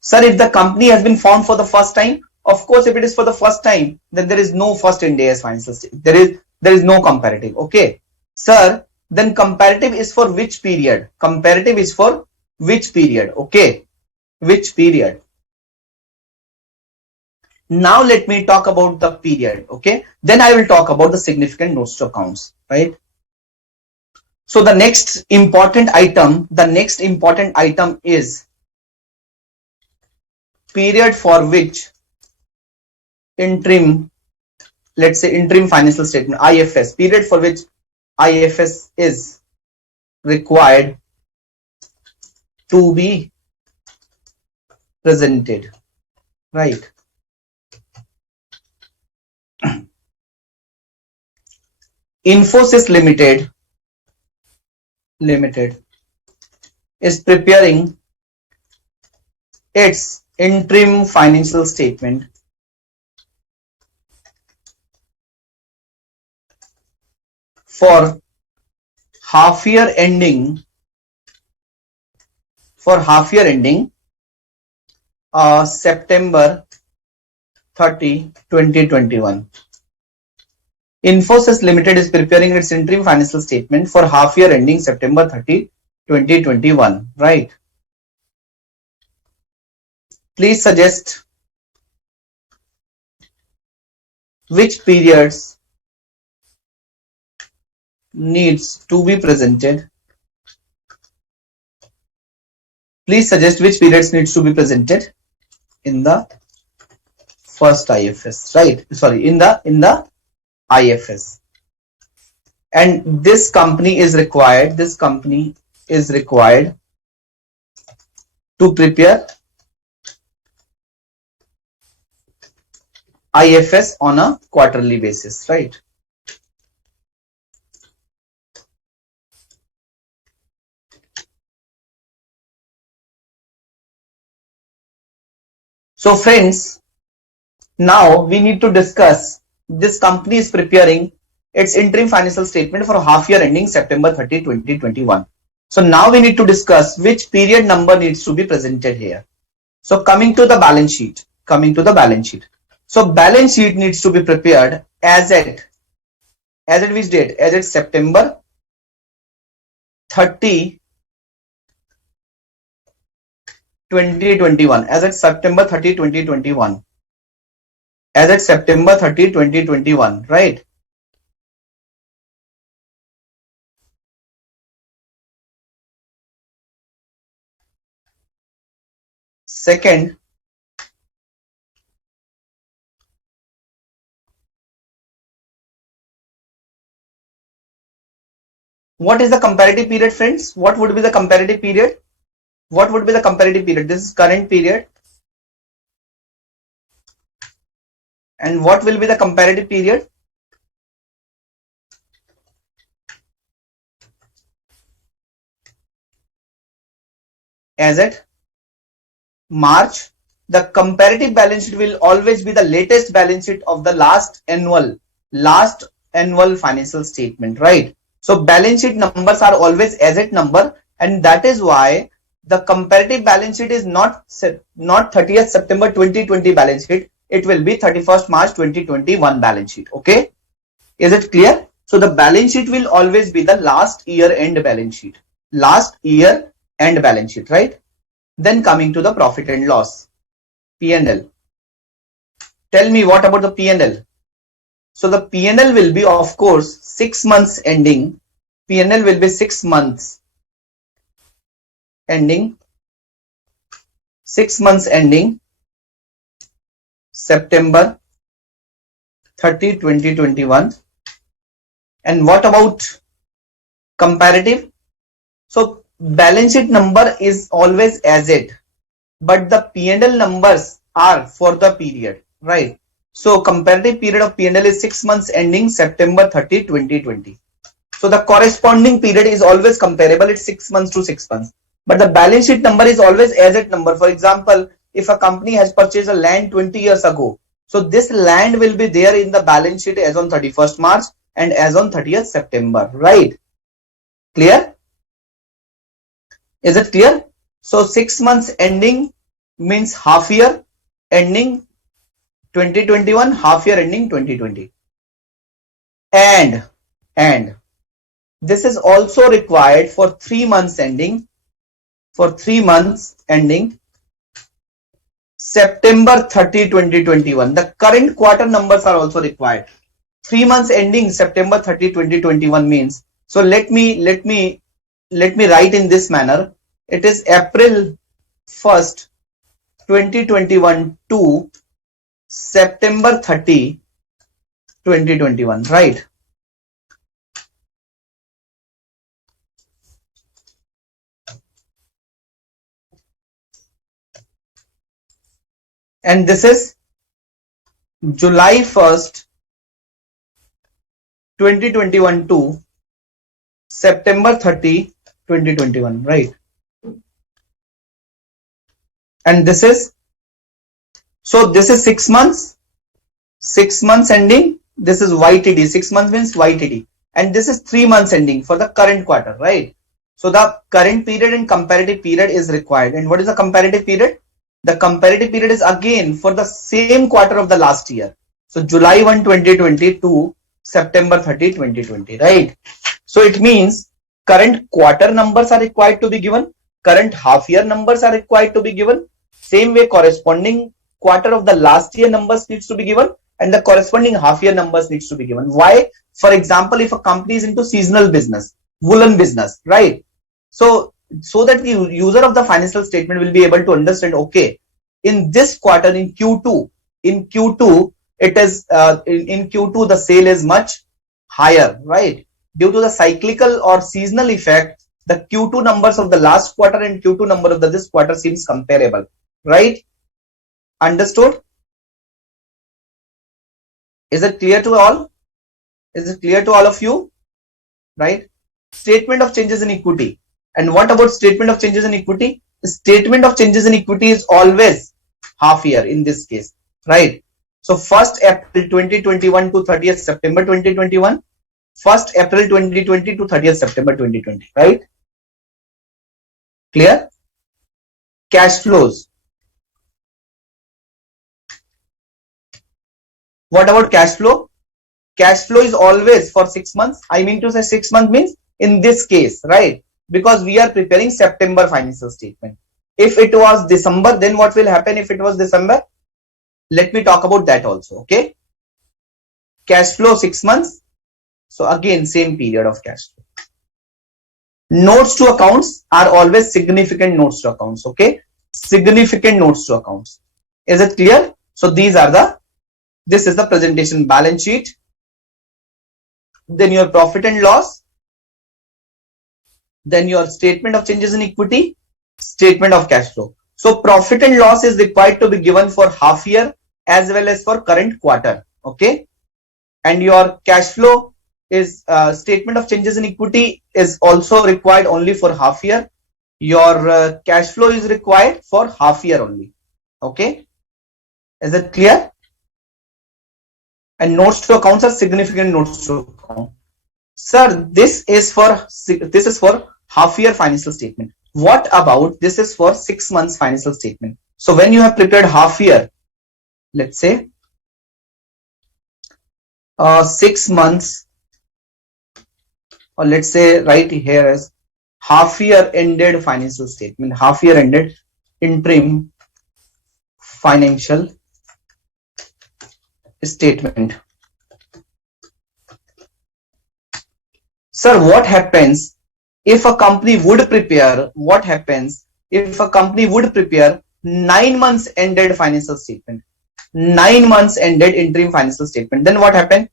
Sir, if the company has been formed for the first time, of course, if it is for the first time, then there is no first Ind AS financial statement. There is no comparative. Okay. Sir, then comparative is for which period? Comparative is for which period? Okay. Which period? Now let me talk about the period. Okay. Then I will talk about the significant notes to accounts, right? So the next important item is period for which interim, let's say interim financial statement, IFS, period for which IFS is required to be presented, right? Infosys Limited is preparing its interim financial statement for half year ending September 30, 2021. Infosys Limited is preparing its interim financial statement for half year ending September 30, 2021, right? Please suggest which periods needs to be presented. Please suggest which periods needs to be presented in the first IFS, right? Sorry, in the IFS. And this company is required to prepare IFS on a quarterly basis, right? So friends, now we need to discuss, this company is preparing its interim financial statement for half year ending September 30, 2021. So now we need to discuss which period number needs to be presented here. So coming to the balance sheet. So balance sheet needs to be prepared as at which date? As at September 30, 2021. As at September 30, 2021. As at September 30, 2021, right? Second, what is the comparative period, friends? What would be the comparative period? What would be the comparative period? This is current period. And what will be the comparative period? as at March, the comparative balance sheet will always be the latest balance sheet of the last annual financial statement, right? So balance sheet numbers are always as at number, and that is why the comparative balance sheet is not 30th September 2020 balance sheet. It will be 31st March 2021 balance sheet. Okay, is it clear? So the balance sheet will always be the last year end balance sheet, right? Then coming to the profit and loss, P&L. Tell me, what about the P&L? So the P&L will be, of course, 6 months ending. P&L will be 6 months ending September 30, 2021. And what about comparative? So balance sheet number is always as it, but the P&L numbers are for the period, right? So comparative period of P&L is 6 months ending September 30, 2020. So the corresponding period is always comparable. It's 6 months to 6 months. But the balance sheet number is always as at number. For example, if a company has purchased a land 20 years ago, so this land will be there in the balance sheet as on 31st March and as on 30th September, right? Clear? Is it clear? So 6 months ending means half year ending 2021, half year ending 2020. And this is also required for 3 months ending, September 30, 2021. The current quarter numbers are also required. 3 months ending September 30, 2021 means, so let me write in this manner. It is April 1st, 2021 to September 30, 2021, right? And this is July 1st, 2021 to September 30, 2021, right? And this is, so this is 6 months ending. This is YTD. 6 months means YTD. And this is 3 months ending for the current quarter, right? So the current period and comparative period is required. And what is the comparative period? The comparative period is again for the same quarter of the last year. So July 1, 2020 to September 30, 2020, right? So it means current quarter numbers are required to be given. Current half year numbers are required to be given. Same way corresponding quarter of the last year numbers needs to be given, and the corresponding half year numbers needs to be given. Why? For example, if a company is into seasonal business, woolen business, right? So that the user of the financial statement will be able to understand, okay, in this quarter, in Q2 it is in Q2 the sale is much higher, right? Due to the cyclical or seasonal effect, the Q2 numbers of the last quarter and Q2 number of this quarter seems comparable, right? Understood? Is it clear to all? Is it clear to all of you? Right? Statement of changes in equity. And what about statement of changes in equity? Statement of changes in equity is always half year in this case, right? So 1st April 2021 to 30th September 2021, 1st April 2020 to 30th September 2020, right? Clear? Cash flows. What about cash flow? Cash flow is always for 6 months. I mean to say 6 months means in this case, right? Because we are preparing September financial statement. If it was December, then what will happen if it was December? Let me talk about that also, okay? Cash flow 6 months. So again, same period of cash flow. Notes to accounts are always significant notes to accounts, okay? Significant notes to accounts. Is it clear? So these are this is the presentation balance sheet. Then your profit and loss. Then your statement of changes in equity, statement of cash flow. So profit and loss is required to be given for half year as well as for current quarter, okay? And your cash flow is statement of changes in equity is also required only for half year, your cash flow is required for half year only. Okay, is it clear? And notes to accounts are significant notes to account. Sir, this is for half year financial statement. What about this is for 6 months financial statement? So when you have prepared half year, let's say 6 months, or let's say right here as half year ended financial statement, half year ended interim financial statement. Sir, what happens if a company would prepare, 9 months ended financial statement, 9 months ended interim financial statement? Then what happened?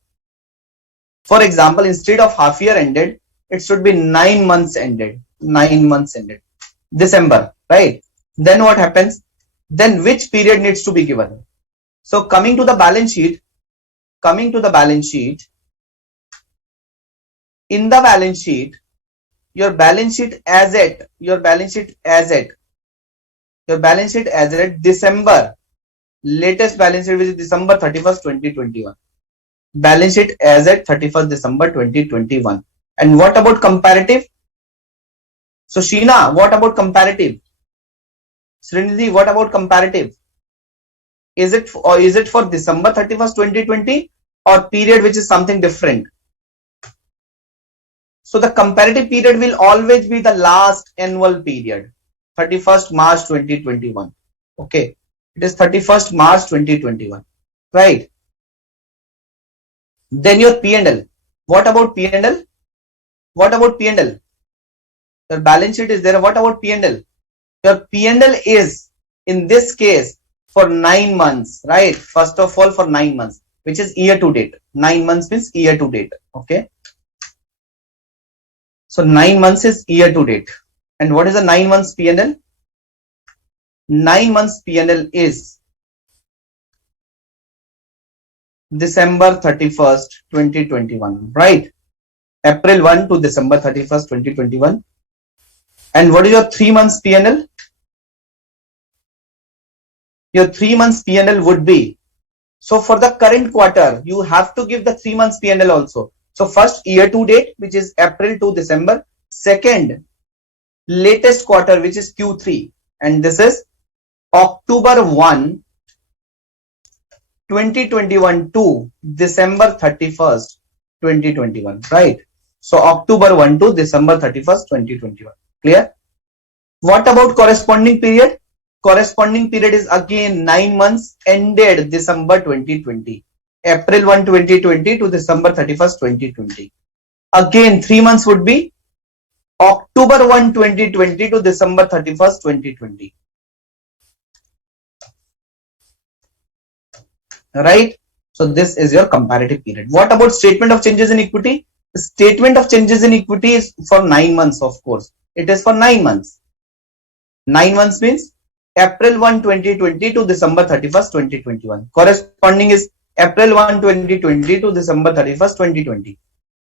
For example, instead of half year ended, it should be 9 months ended, December, right? Then what happens? Then which period needs to be given? So coming to the balance sheet, in the balance sheet, your balance sheet asset December, latest balance sheet which is December 31st, 2021. Balance sheet as at 31st December 2021. And what about comparative? So Sheena, what about comparative? Srinidhi, what about comparative? Is it for December 31st, 2020 or period which is something different? So the comparative period will always be the last annual period, 31st March 2021. Okay, it is 31st March 2021, right? Then your P&L. What about P&L? Your balance sheet is there. What about P&L? Your P&L is in this case for 9 months, right? First of all, for 9 months, which is year to date. 9 months means year to date. Okay. So 9 months is year to date. And what is the 9 months P&L? 9 months P&L is December 31st, 2021, right? April 1 to December 31st, 2021. And what is your 3 months P&L? Your 3 months P&L would be, so for the current quarter, you have to give the 3 months P&L also. So first year to date, which is April to December. Second, latest quarter, which is Q3. And this is October 1, 2021 to December 31st, 2021, right? So October 1 to December 31st, 2021. Clear? What about corresponding period? Corresponding period is again 9 months ended December 2020. April 1, 2020 to December 31st, 2020. Again, 3 months would be October 1, 2020 to December 31st, 2020. Right? So this is your comparative period. What about statement of changes in equity? The statement of changes in equity is for 9 months, of course. It is for 9 months. 9 months means April 1, 2020 to December 31st, 2021. Corresponding is April 1, 2020 to December 31st, 2020.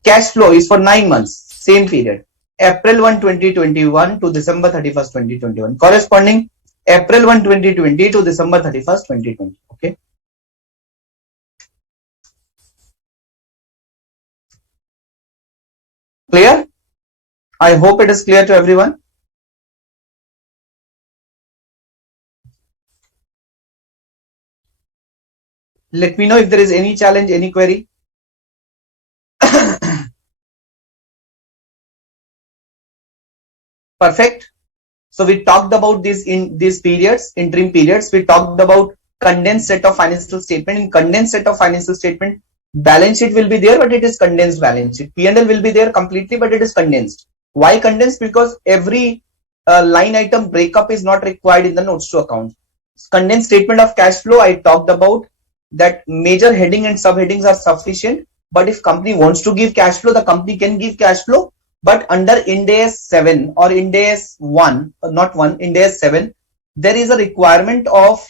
Cash flow is for 9 months, same period. April 1, 2021 to December 31st, 2021. Corresponding April 1, 2020 to December 31st, 2020. Okay. Clear? I hope it is clear to everyone. Let me know if there is any challenge, any query. Perfect. So we talked about this in these periods, interim periods. We talked about condensed set of financial statement. In condensed set of financial statement, balance sheet will be there, but it is condensed balance sheet. P&L will be there completely, but it is condensed. Why condensed? Because every line item breakup is not required in the notes to account. Condensed statement of cash flow, I talked about that major heading and subheadings are sufficient. But if company wants to give cash flow, the company can give cash flow. But under Ind AS 7 or Ind AS 1, not 1, Ind AS 7, there is a requirement of,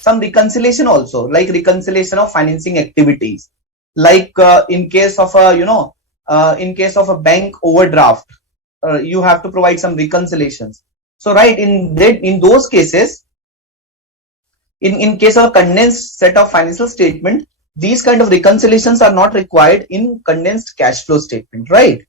some reconciliation also, like reconciliation of financing activities. Like in case of a, in case of a bank overdraft, you have to provide some reconciliations. So right, in those cases, in case of a condensed set of financial statement, these kind of reconciliations are not required in condensed cash flow statement, right?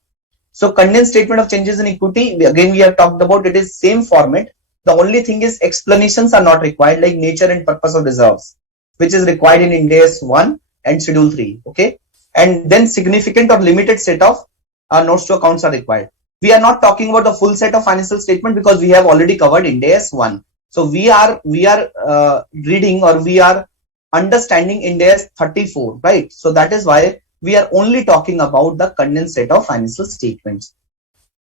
So condensed statement of changes in equity, again we have talked about, it is same format. The only thing is explanations are not required, like nature and purpose of reserves, which is required in Ind AS 1 and Schedule 3. Okay, and then significant or limited set of notes to accounts are required. We are not talking about the full set of financial statement because we have already covered Ind AS 1. So we are reading, or we are understanding Ind AS 34, right? So that is why we are only talking about the condensed set of financial statements.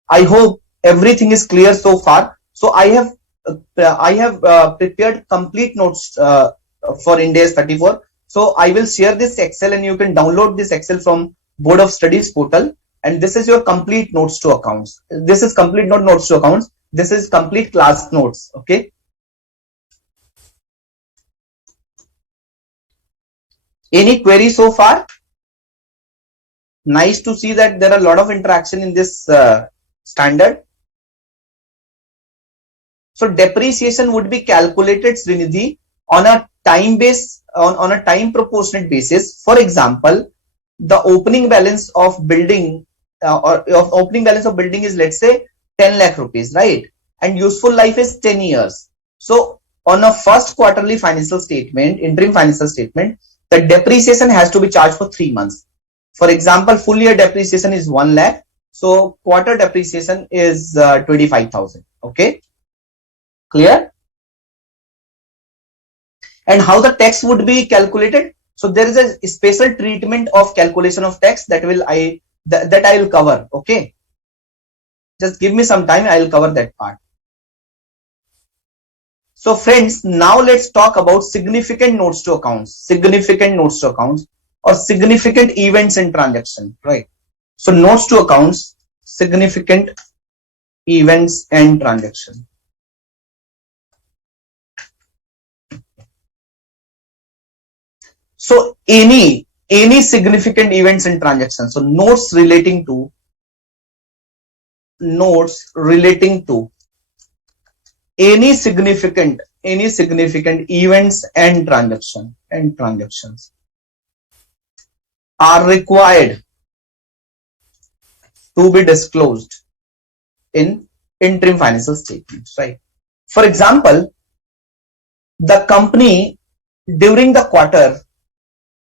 I hope everything is clear so far. So I have prepared complete notes for Ind AS 34. So I will share this Excel, and you can download this Excel from Board of Studies portal. And this is your complete notes to accounts. This is complete, not notes to accounts. This is complete class notes. Okay. Any query so far? Nice to see that there are a lot of interaction in this standard. So depreciation would be calculated, Srinidhi, on a time base, on a time proportionate basis. For example, the opening balance of building opening balance of building is, let's say, 10 lakh rupees, right? And useful life is 10 years. So on a first quarterly financial statement, interim financial statement, the depreciation has to be charged for 3 months. For example, full year depreciation is 1 lakh. So quarter depreciation is 25,000. Okay. Clear? And how the tax would be calculated? So there is a special treatment of calculation of tax that I will cover. Okay. Just give me some time. I will cover that part. So friends, now let's talk about significant notes to accounts, significant notes to accounts, or significant events in transaction, right? So notes to accounts, significant events and transaction. So any significant events and transactions. So notes relating to any significant events and transactions are required to be disclosed in interim financial statements, right? For example, the company, during the quarter,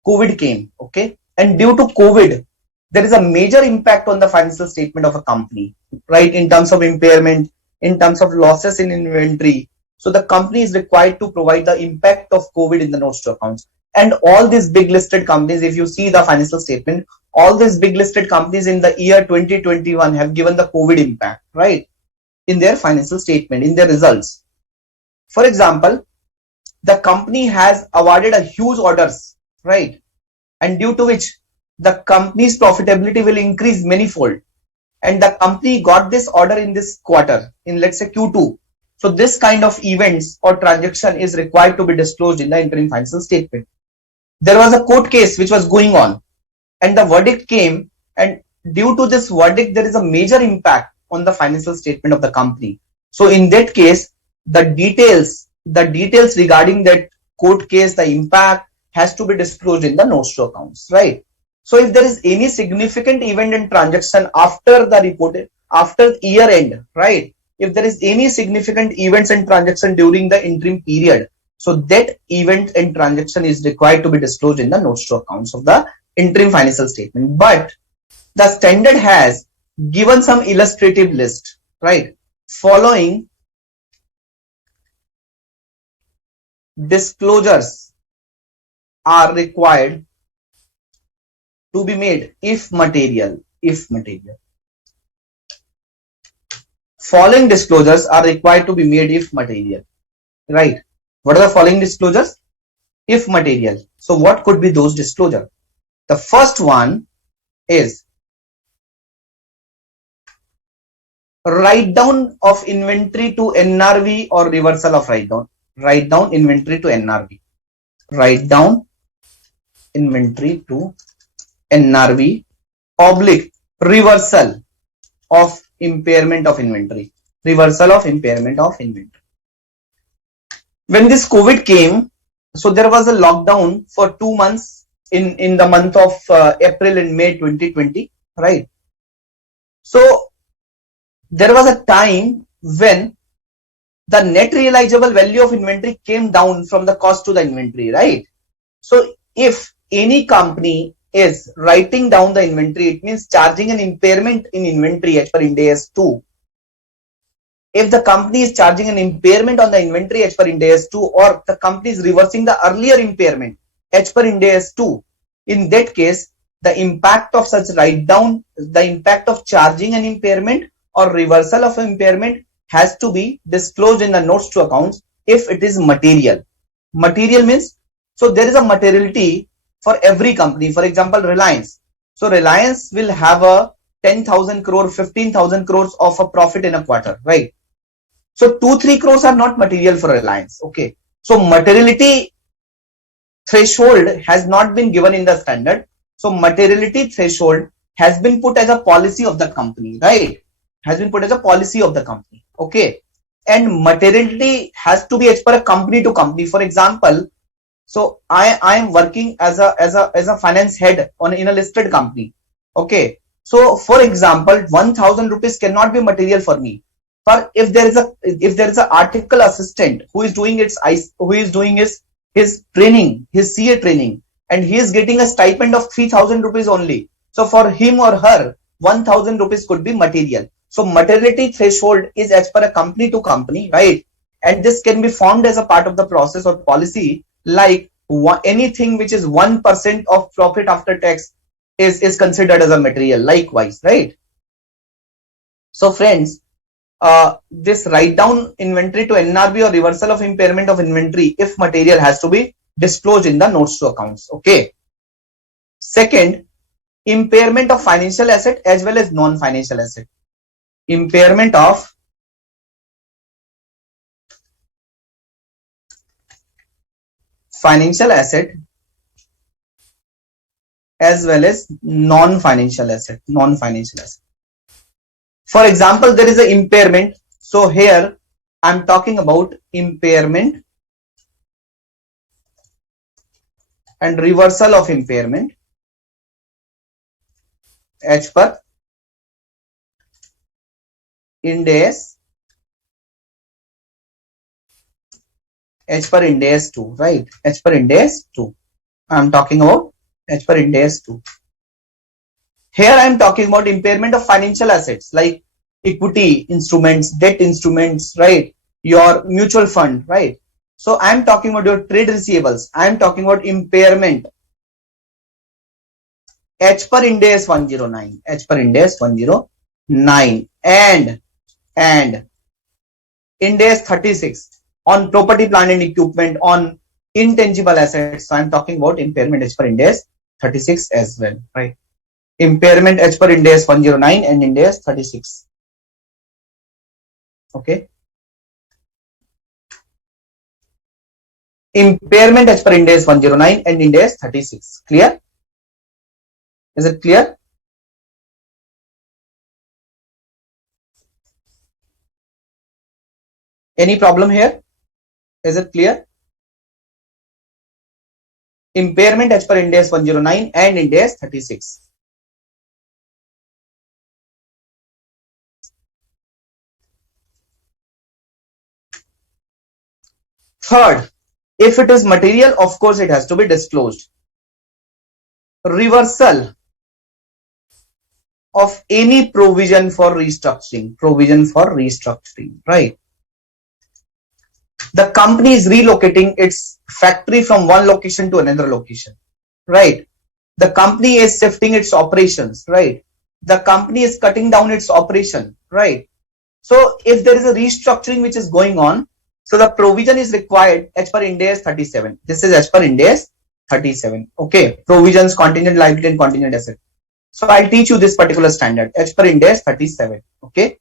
COVID came, okay, and due to COVID, there is a major impact on the financial statement of a company, right? In terms of impairment, in terms of losses in inventory. So the company is required to provide the impact of COVID in the notes to accounts. And all these big listed companies, if you see the financial statement, all these big listed companies in the year 2021 have given the COVID impact, right, in their financial statement, in their results. For example, the company has awarded a huge orders, right? And due to which the company's profitability will increase manifold. And the company got this order in this quarter, in let's say Q2. So this kind of events or transaction is required to be disclosed in the interim financial statement. There was a court case which was going on, and the verdict came, and due to this verdict, there is a major impact on the financial statement of the company. So in that case, the details regarding that court case, the impact has to be disclosed in the notes to accounts, right? So if there is any significant event and transaction after the report, after year end, right? If there is any significant events and transaction during the interim period, so that event and transaction is required to be disclosed in the notes to accounts of the interim financial statement. But the standard has given some illustrative list, right? Following disclosures are required to be made if material. Following disclosures are required to be made if material, right? What are the following disclosures? If material. So what could be those disclosures? The first one is write down of inventory to NRV or reversal of write down. Write down inventory to NRV. Write down inventory to NRV oblique reversal of impairment of inventory. Reversal of impairment of inventory. When this COVID came, so there was a lockdown for 2 months in the month of April and May 2020, right? So there was a time when the net realizable value of inventory came down from the cost to the inventory, right? So if any company is writing down the inventory, it means charging an impairment in inventory as per Ind AS 2. If the company is charging an impairment on the inventory as per Ind AS 2, or the company is reversing the earlier impairment as per Ind AS 2, in that case, the impact of such write down, the impact of charging an impairment or reversal of impairment has to be disclosed in the notes to accounts if it is material. Material means, so there is a materiality for every company. For example, Reliance. So Reliance will have a 10,000 crore, 15,000 crores of a profit in a quarter, right? So 2-3 crores are not material for Reliance. Okay. So materiality threshold has not been given in the standard. So materiality threshold has been put as a policy of the company, right? Has been put as a policy of the company. Okay. And materiality has to be as per a company to company. For example, so I am working as a finance head in a listed company. Okay. So for example, 1,000 rupees cannot be material for me. But if there is a article assistant who is doing his training, his CA training, and he is getting a stipend of 3,000 rupees only. So for him or her, 1,000 rupees could be material. So materiality threshold is as per a company to company, right? And this can be formed as a part of the process or policy, like anything which is 1% of profit after tax is considered as a material, likewise, right? So friends, this write down inventory to NRV or reversal of impairment of inventory, if material, has to be disclosed in the notes to accounts. Okay. Second, impairment of financial asset as well as non-financial asset. Impairment of financial asset as well as non-financial asset. Non-financial asset. For example, there is an impairment. So here I'm talking about impairment and reversal of impairment as per Ind AS, as per Ind AS 2, right? As per Ind AS 2. I'm talking about as per Ind AS 2. Here I'm talking about impairment of financial assets like equity instruments, debt instruments, right? Your mutual fund, right? So I'm talking about your trade receivables. I'm talking about impairment as per Ind AS 109, as per Ind AS 109 and Ind AS 36 on property, plant and equipment, on intangible assets. So I'm talking about impairment as per Ind AS 36 as well, right? Impairment as per Ind AS 109 and Ind AS 36. Okay. Impairment as per Ind AS 109 and Ind AS 36. Clear? Is it clear? Any problem here? Is it clear? Impairment as per Ind AS 109 and Ind AS 36. Third, if it is material, of course it has to be disclosed. Reversal of any provision for restructuring, right? The company is relocating its factory from one location to another location, right? The company is shifting its operations, right? The company is cutting down its operation, right? So if there is a restructuring which is going on, so the provision is required as per Ind AS 37. This is as per Ind AS 37. Okay. Provisions, contingent liability and contingent asset. So I'll teach you this particular standard as per Ind AS 37. Okay.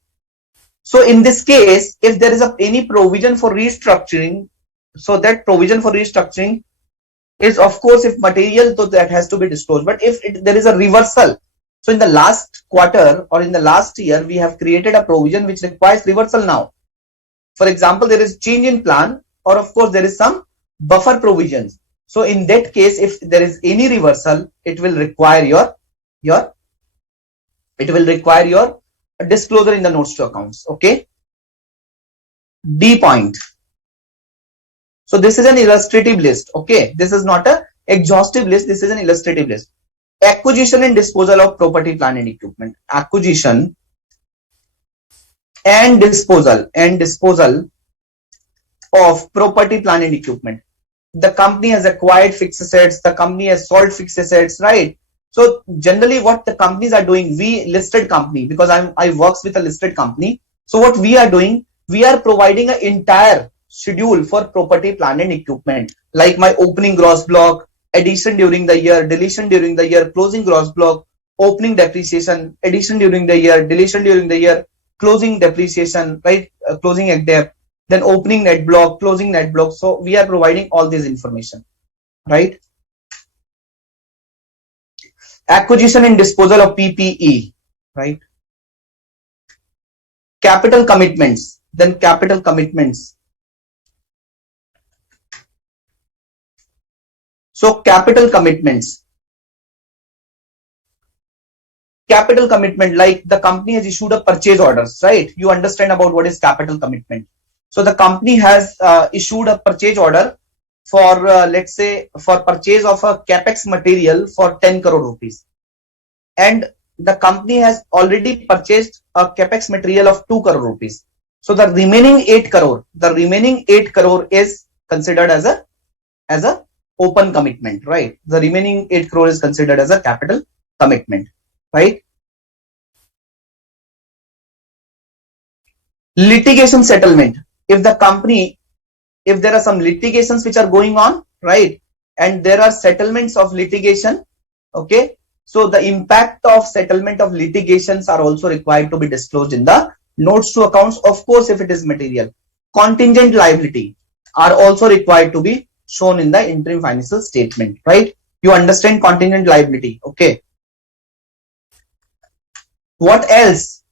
So in this case, if there is any provision for restructuring, so that provision for restructuring is, of course, if material, so that has to be disclosed. But if there is a reversal So in the last quarter or in the last year, we have created a provision which requires reversal now. For example, there is change in plan, or of course there is some buffer provisions. So in that case, if there is any reversal, it will require your disclosure in the notes to accounts. Okay. D point. So this is an illustrative list. Okay. This is not a exhaustive list. This is an illustrative list. Acquisition and disposal of property, plant and equipment. Acquisition and disposal of property, plant and equipment. The company has acquired fixed assets, the company has sold fixed assets, right? So generally what the companies are doing, we listed company, because I works with a listed company. So what we are doing, we are providing an entire schedule for property, plant and equipment, like my opening gross block, addition during the year, deletion during the year, closing gross block, opening depreciation, addition during the year, deletion during the year, closing depreciation, right? Closing at debt, then opening net block, closing net block. So we are providing all this information, right? Acquisition and disposal of PPE, right? Capital commitments, then capital commitments. So capital commitment, like the company has issued a purchase orders, right? You understand about what is capital commitment. So the company has issued a purchase order for let's say for purchase of a capex material for 10 crore rupees, and the company has already purchased a capex material of 2 crore rupees. So the remaining 8 crore is considered as a open commitment, right? The remaining 8 crore is considered as a capital commitment, right? Litigation settlement. If there are some litigations which are going on, right, and there are settlements of litigation, okay, so the impact of settlement of litigations are also required to be disclosed in the notes to accounts, of course, if it is material. Contingent liability are also required to be shown in the interim financial statement, right? You understand contingent liability, okay? What else?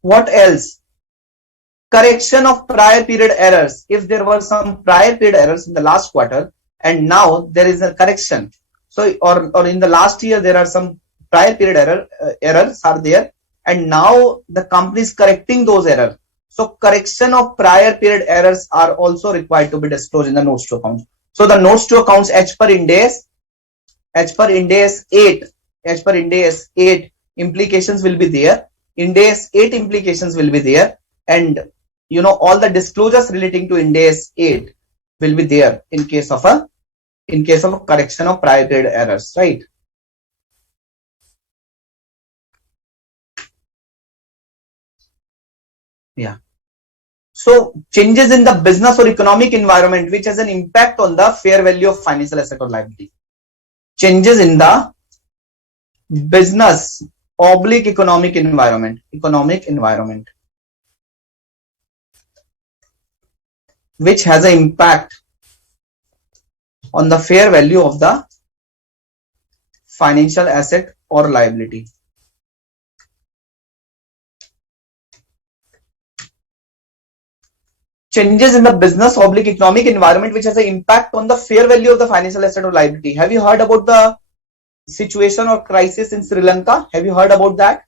Correction of prior period errors. If there were some prior period errors in the last quarter and now there is a correction, so or in the last year there are some prior period errors are there, and now the company is correcting those errors. So correction of prior period errors are also required to be disclosed in the notes to accounts. So the notes to accounts as per Ind AS 8 implications will be there. Ind AS 8 implications will be there, and you know all the disclosures relating to Ind AS 8 will be there in case of a correction of prior period errors, right? Yeah. So changes in the business or economic environment which has an impact on the fair value of financial asset or liability. Changes in the business / economic environment, which has an impact on the fair value of the financial asset or liability. Changes in the business / economic environment which has an impact on the fair value of the financial asset or liability. Have you heard about the situation or crisis in Sri Lanka? Have you heard about that?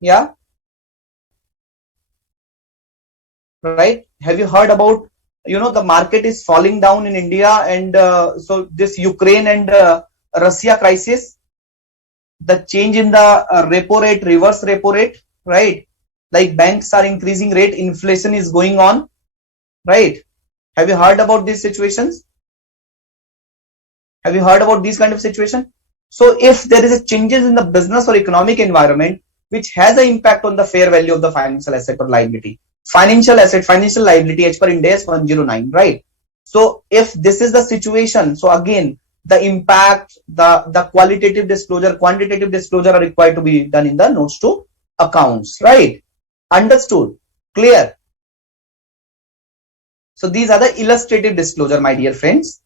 Yeah, right. Have you heard about, you know, the market is falling down in India, and so this Ukraine and Russia crisis, the change in the repo rate, reverse repo rate, right? Like banks are increasing rate, inflation is going on, right? Have you heard about these situations? Have you heard about these kind of situation? So if there is a changes in the business or economic environment which has an impact on the fair value of the financial asset or liability, financial asset, financial liability as per Ind AS 109, right? So if this is the situation, so again the impact, the qualitative disclosure, quantitative disclosure are required to be done in the notes to accounts, right? Understood? Clear? So these are the illustrative disclosure, my dear friends.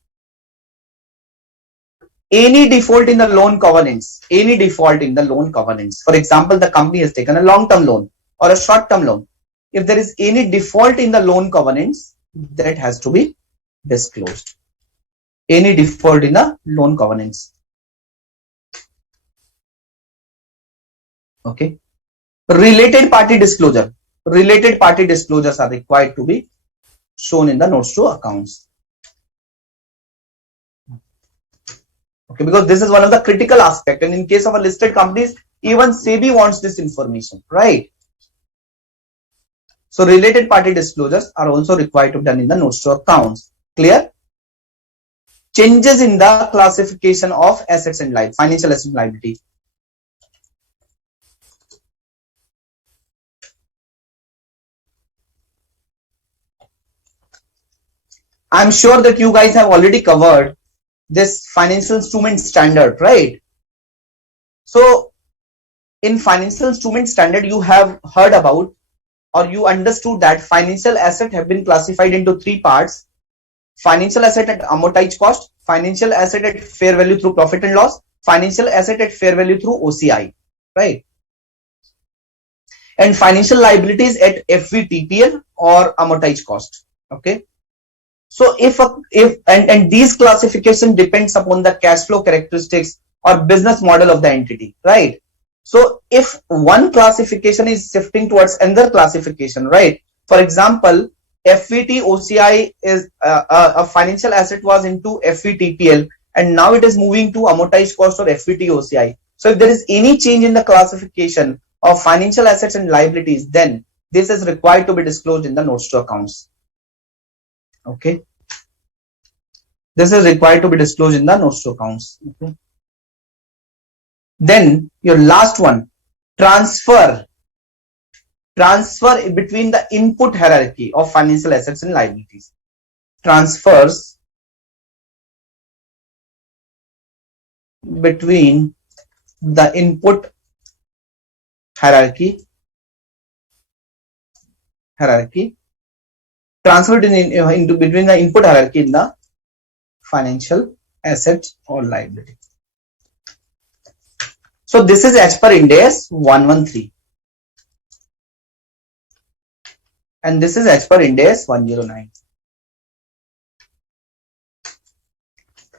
any default in the loan covenants, any default in the loan covenants. For example, the company has taken a long-term loan or a short-term loan. If there is any default in the loan covenants, that has to be disclosed. Any default in the loan covenants. Okay. Related party disclosure. Related party disclosures are required to be shown in the notes to accounts. Okay, because this is one of the critical aspects, and in case of a listed companies, even SEBI wants this information, right? So related party disclosures are also required to be done in the notes to accounts. Clear? Changes in the classification of assets and liability, financial asset and liability. I'm sure that you guys have already covered this financial instrument standard, right? So in financial instrument standard, you have heard about, or you understood that financial asset have been classified into three parts: financial asset at amortized cost, financial asset at fair value through profit and loss, financial asset at fair value through OCI, right? And financial liabilities at FVTPL or amortized cost. Okay. So if these classification depends upon the cash flow characteristics or business model of the entity, right? So if one classification is shifting towards another classification, right? For example, FVT OCI is a financial asset was into FVTPL, and now it is moving to amortized cost or FVT OCI. So if there is any change in the classification of financial assets and liabilities, then this is required to be disclosed in the notes to accounts. Okay, this is required to be disclosed in the notes to accounts. Okay. Then your last one, transfer between the input hierarchy of financial assets and liabilities. Transfers between the input hierarchy transferred into between the input hierarchy in the financial assets or liability. So this is as per Ind AS 113, and this is as per Ind AS 109.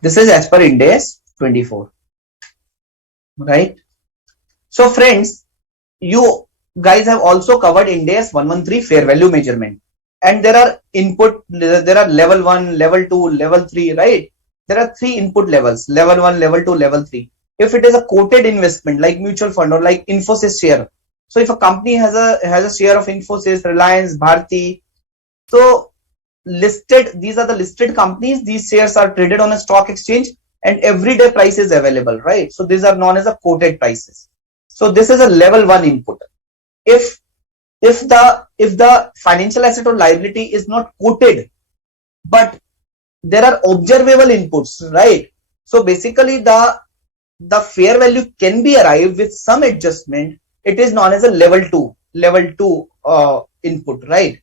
This is as per Ind AS 24, right? So friends, you guys have also covered Ind AS 113 fair value measurement. And there are level 1, level 2, level 3, right? There are three input levels: level 1, level 2, level 3. If it is a quoted investment like mutual fund or like Infosys share, so if a company has a share of Infosys, Reliance, Bharti, so these are the listed companies. These shares are traded on a stock exchange, and everyday price is available, right? So these are known as a quoted prices. So this is a level 1 input. If the financial asset or liability is not quoted, but there are observable inputs, right? So basically the fair value can be arrived with some adjustment. It is known as a level 2 input, right?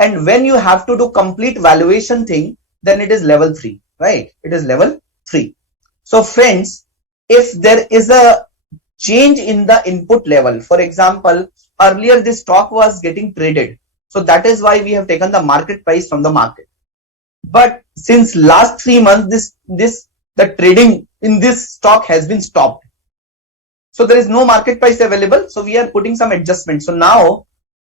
And when you have to do complete valuation thing, then it is level 3, right? It is level 3. So friends, if there is a change in the input level, for example, earlier this stock was getting traded, so that is why we have taken the market price from the market. But since last 3 months, the trading in this stock has been stopped, so there is no market price available, so we are putting some adjustments. So now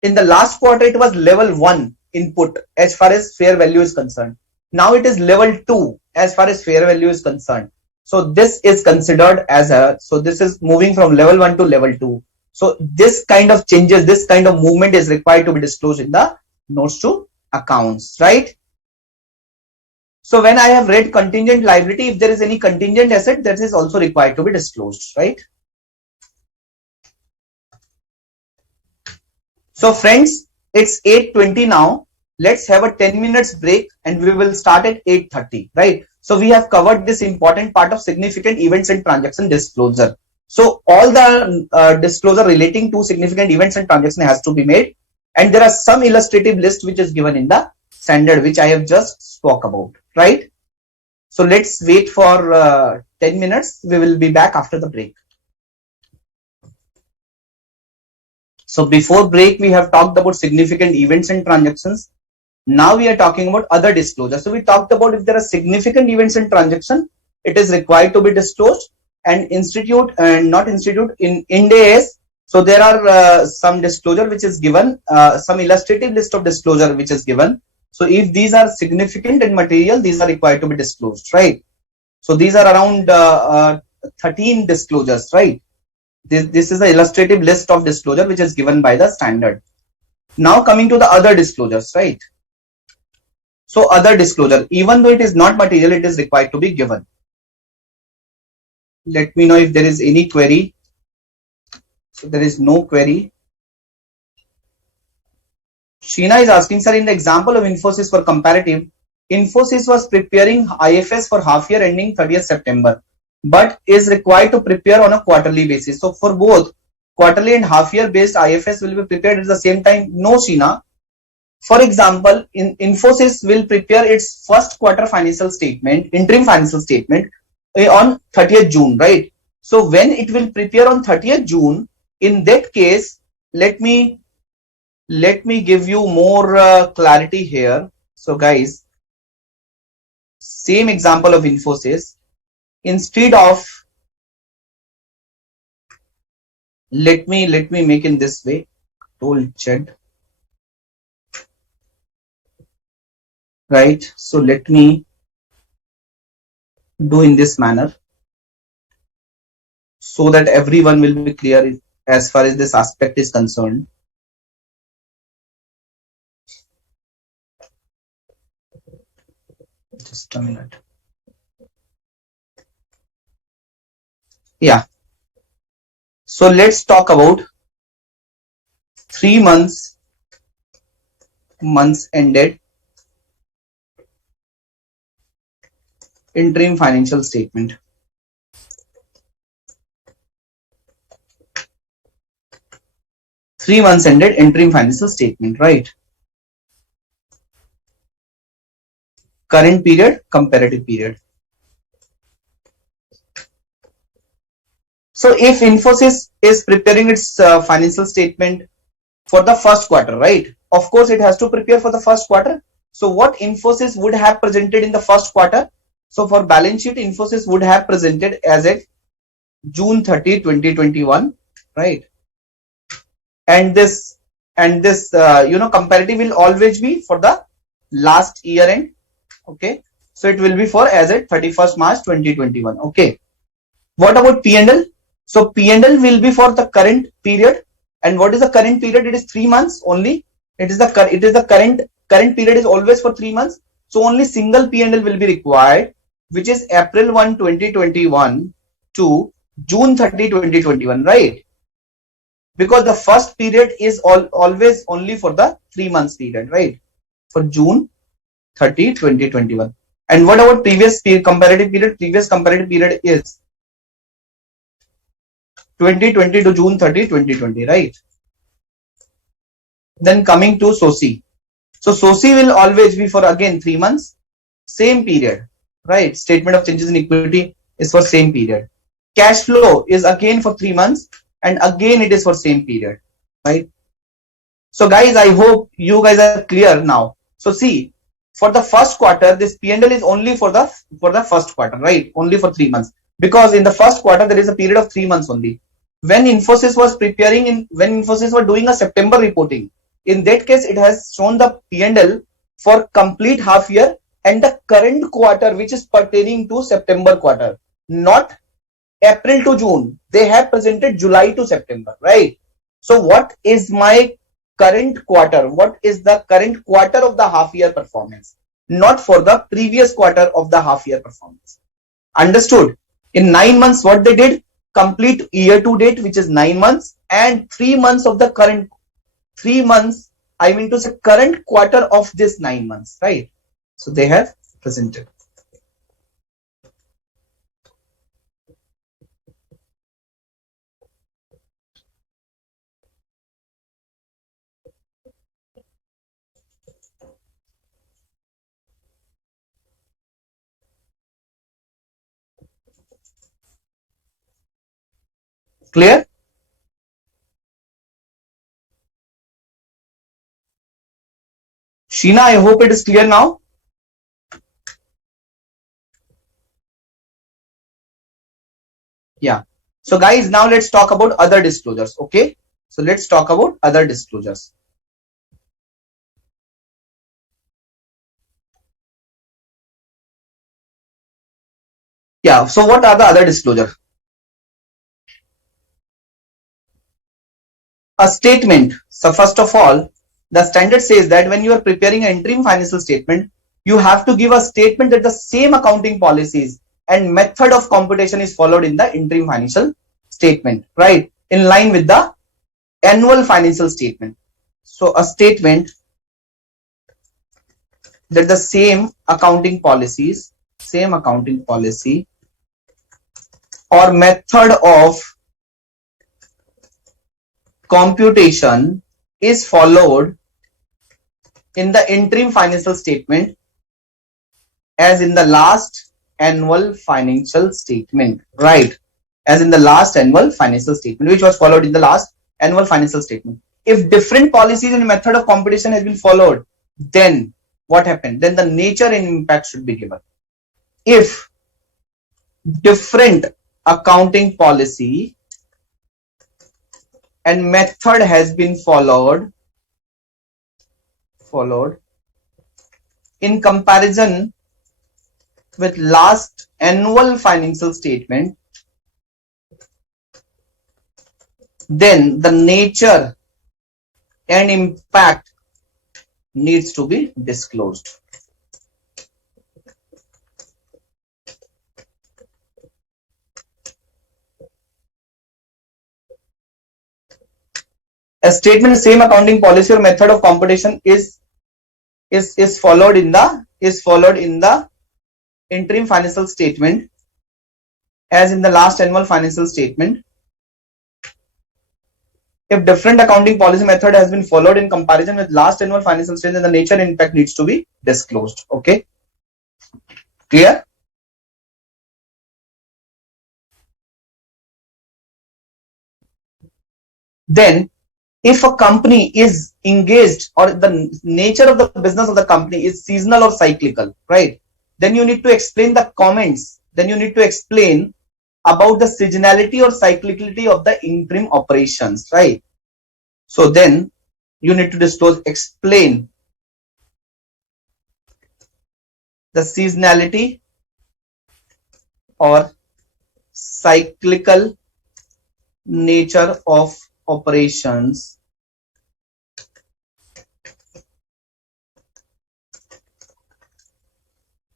in the last quarter it was level 1 input as far as fair value is concerned. Now it is level 2 as far as fair value is concerned. So this is considered as so this is moving from level 1 to level 2. So this kind of changes, this kind of movement is required to be disclosed in the notes to accounts, right? So when I have read contingent liability, if there is any contingent asset, that is also required to be disclosed, right? So friends, it's 8:20 now. Let's have a 10 minutes break and we will start at 8:30, right? So we have covered this important part of significant events and transaction disclosure. So all the disclosure relating to significant events and transactions has to be made. And there are some illustrative list which is given in the standard, which I have just spoke about, right? So let's wait for 10 minutes. We will be back after the break. So before break, we have talked about significant events and transactions. Now we are talking about other disclosures. So we talked about if there are significant events and transaction, it is required to be disclosed, and not institute in Ind AS. So there are some disclosure which is given, some illustrative list of disclosure which is given. So if these are significant and material, these are required to be disclosed, right? So these are around 13 disclosures, right? This is the illustrative list of disclosure which is given by the standard. Now coming to the other disclosures, right? So other disclosure, even though it is not material, it is required to be given. Let me know if there is any query. So there is no query. Sheena is asking, sir, in the example of Infosys for comparative, Infosys was preparing IFS for half year ending 30th September, but is required to prepare on a quarterly basis. So for both quarterly and half year based IFS will be prepared at the same time. No, Sheena. For example, Infosys will prepare its first quarter financial statement, interim financial statement on 30th June, right? So when it will prepare on 30th June, in that case, let me give you more clarity here. So guys, same example of Infosys, instead of, let me make in this way, Control Z, right? So let me do in this manner so that everyone will be clear as far as this aspect is concerned. Just a minute. Yeah. So let's talk about 3 months ended interim financial statement. Ended interim financial statement, right? Current period, comparative period. So if Infosys is preparing its financial statement for the first quarter, right? Of course, it has to prepare for the first quarter. So what Infosys would have presented in the first quarter? So for balance sheet, Infosys would have presented as at June 30, 2021, right? And this comparative will always be for the last year end. Okay, so it will be for as at 31st March 2021. Okay, what about P&L? So P&L will be for the current period. And what is the current period? It is 3 months only. It is the current period is always for 3 months. So only single P&L will be required, which is April 1, 2021 to June 30, 2021, right? Because the first period is always only for the 3 months period, right? For June 30, 2021. And what about previous comparative period? Previous comparative period is 2020 to June 30, 2020, right? Then coming to SOCI. So SOCI will always be for again 3 months, same period, right? Statement of changes in equity is for same period. Cash flow is again for 3 months, and again it is for same period, right? So guys, I hope you guys are clear now. So see, for the first quarter, this P&L is only for the first quarter, right? Only for 3 months, because in the first quarter there is a period of 3 months only. When Infosys was when Infosys was doing a September reporting, in that case it has shown the P&L for complete half year and the current quarter, which is pertaining to September quarter, not April to June. They have presented July to September, right? So what is my current quarter? What is the current quarter of the half year performance? Not for the previous quarter of the half year performance. Understood? In 9 months, what they did? Complete year to date, which is 9 months, and 3 months of the current 3 months, I mean to say current quarter of this 9 months, right? So they have presented. Clear? Sheena, I hope it is clear now. Yeah. So guys, now let's talk about other disclosures. Okay. So let's talk about other disclosures. Yeah. So what are the other disclosures? A statement. So first of all, the standard says that when you are preparing an interim financial statement, you have to give a statement that the same accounting policies and method of computation is followed in the interim financial statement, right? In line with the annual financial statement. So a statement that the same accounting policy or method of computation is followed in the interim financial statement as in the last annual financial statement, right? As in the last annual financial statement, which was followed in the last annual financial statement. If different policies and method of computation has been followed, then what happened? Then the nature and impact should be given. If different accounting policy and method has been followed in comparison with last annual financial statement, then the nature and impact needs to be disclosed. A statement same accounting policy or method of computation is followed in the interim financial statement as in the last annual financial statement. If different accounting policy method has been followed in comparison with last annual financial statement, then the nature and impact needs to be disclosed. Okay, clear? Then if a company is engaged or the nature of the business of the company is seasonal or cyclical, right? Then you need to explain the comments. Then you need to explain about the seasonality or cyclicality of the interim operations, right? So then you need to disclose, explain the seasonality or cyclical nature of operations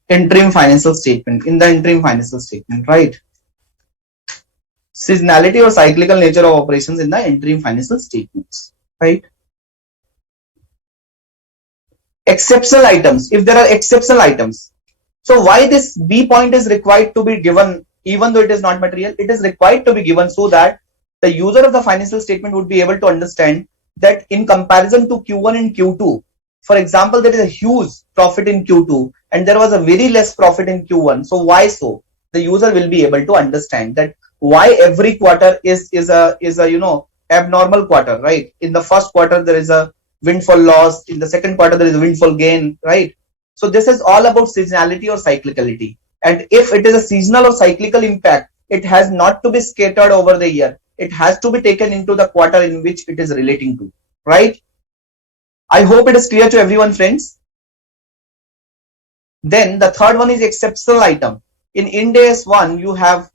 interim financial statement, in the interim financial statement, right? Seasonality or cyclical nature of operations in the interim financial statements, right? Exceptional items, if there are exceptional items. So why this B point is required to be given, even though it is not material, it is required to be given so that the user of the financial statement would be able to understand that in comparison to Q1 and Q2, for example, there is a huge profit in Q2 and there was a very less profit in Q1. So why so? The user will be able to understand that why every quarter is a abnormal quarter, right? In the first quarter there is a windfall loss, in the second quarter there is a windfall gain, right? So this is all about seasonality or cyclicality. And if it is a seasonal or cyclical impact, it has not to be scattered over the year. It has to be taken into the quarter in which it is relating to, right? I hope it is clear to everyone, friends. Then the third one is exceptional item. In Ind AS 1, you have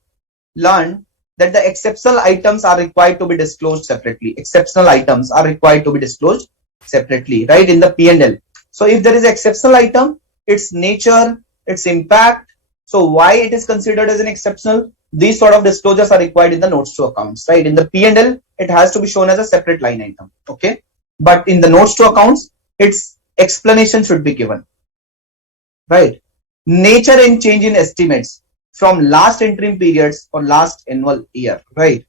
learned that the exceptional items are required to be disclosed separately. Exceptional items are required to be disclosed separately, right, in the P&L. So if there is an exceptional item, its nature, its impact, so why it is considered as an exceptional, these sort of disclosures are required in the notes to accounts, right? In the P&L, it has to be shown as a separate line item, okay? But in the notes to accounts, its explanation should be given, right? Nature and change in estimates from last interim periods or last annual year, right?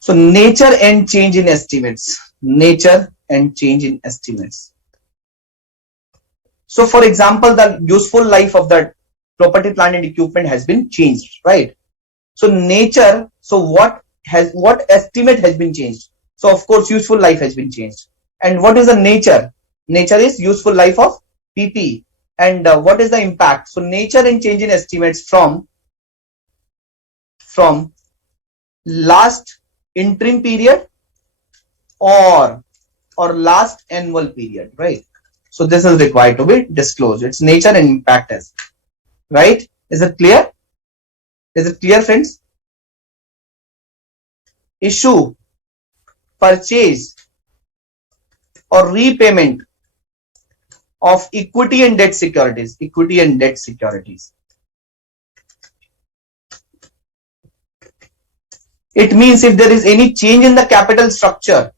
So nature and change in estimates, nature and change in estimates. So for example, the useful life of the property, plant and equipment has been changed, right? So nature, so what what estimate has been changed? So of course useful life has been changed. And what is the nature? Nature is useful life of PP. And what is the impact? So nature and change in estimates from last interim period or last annual period, right? So this is required to be disclosed. Its nature and impact as, right? Is it clear? Is it clear, friends? Issue, purchase or repayment of equity and debt securities. Equity and debt securities. It means if there is any change in the capital structure,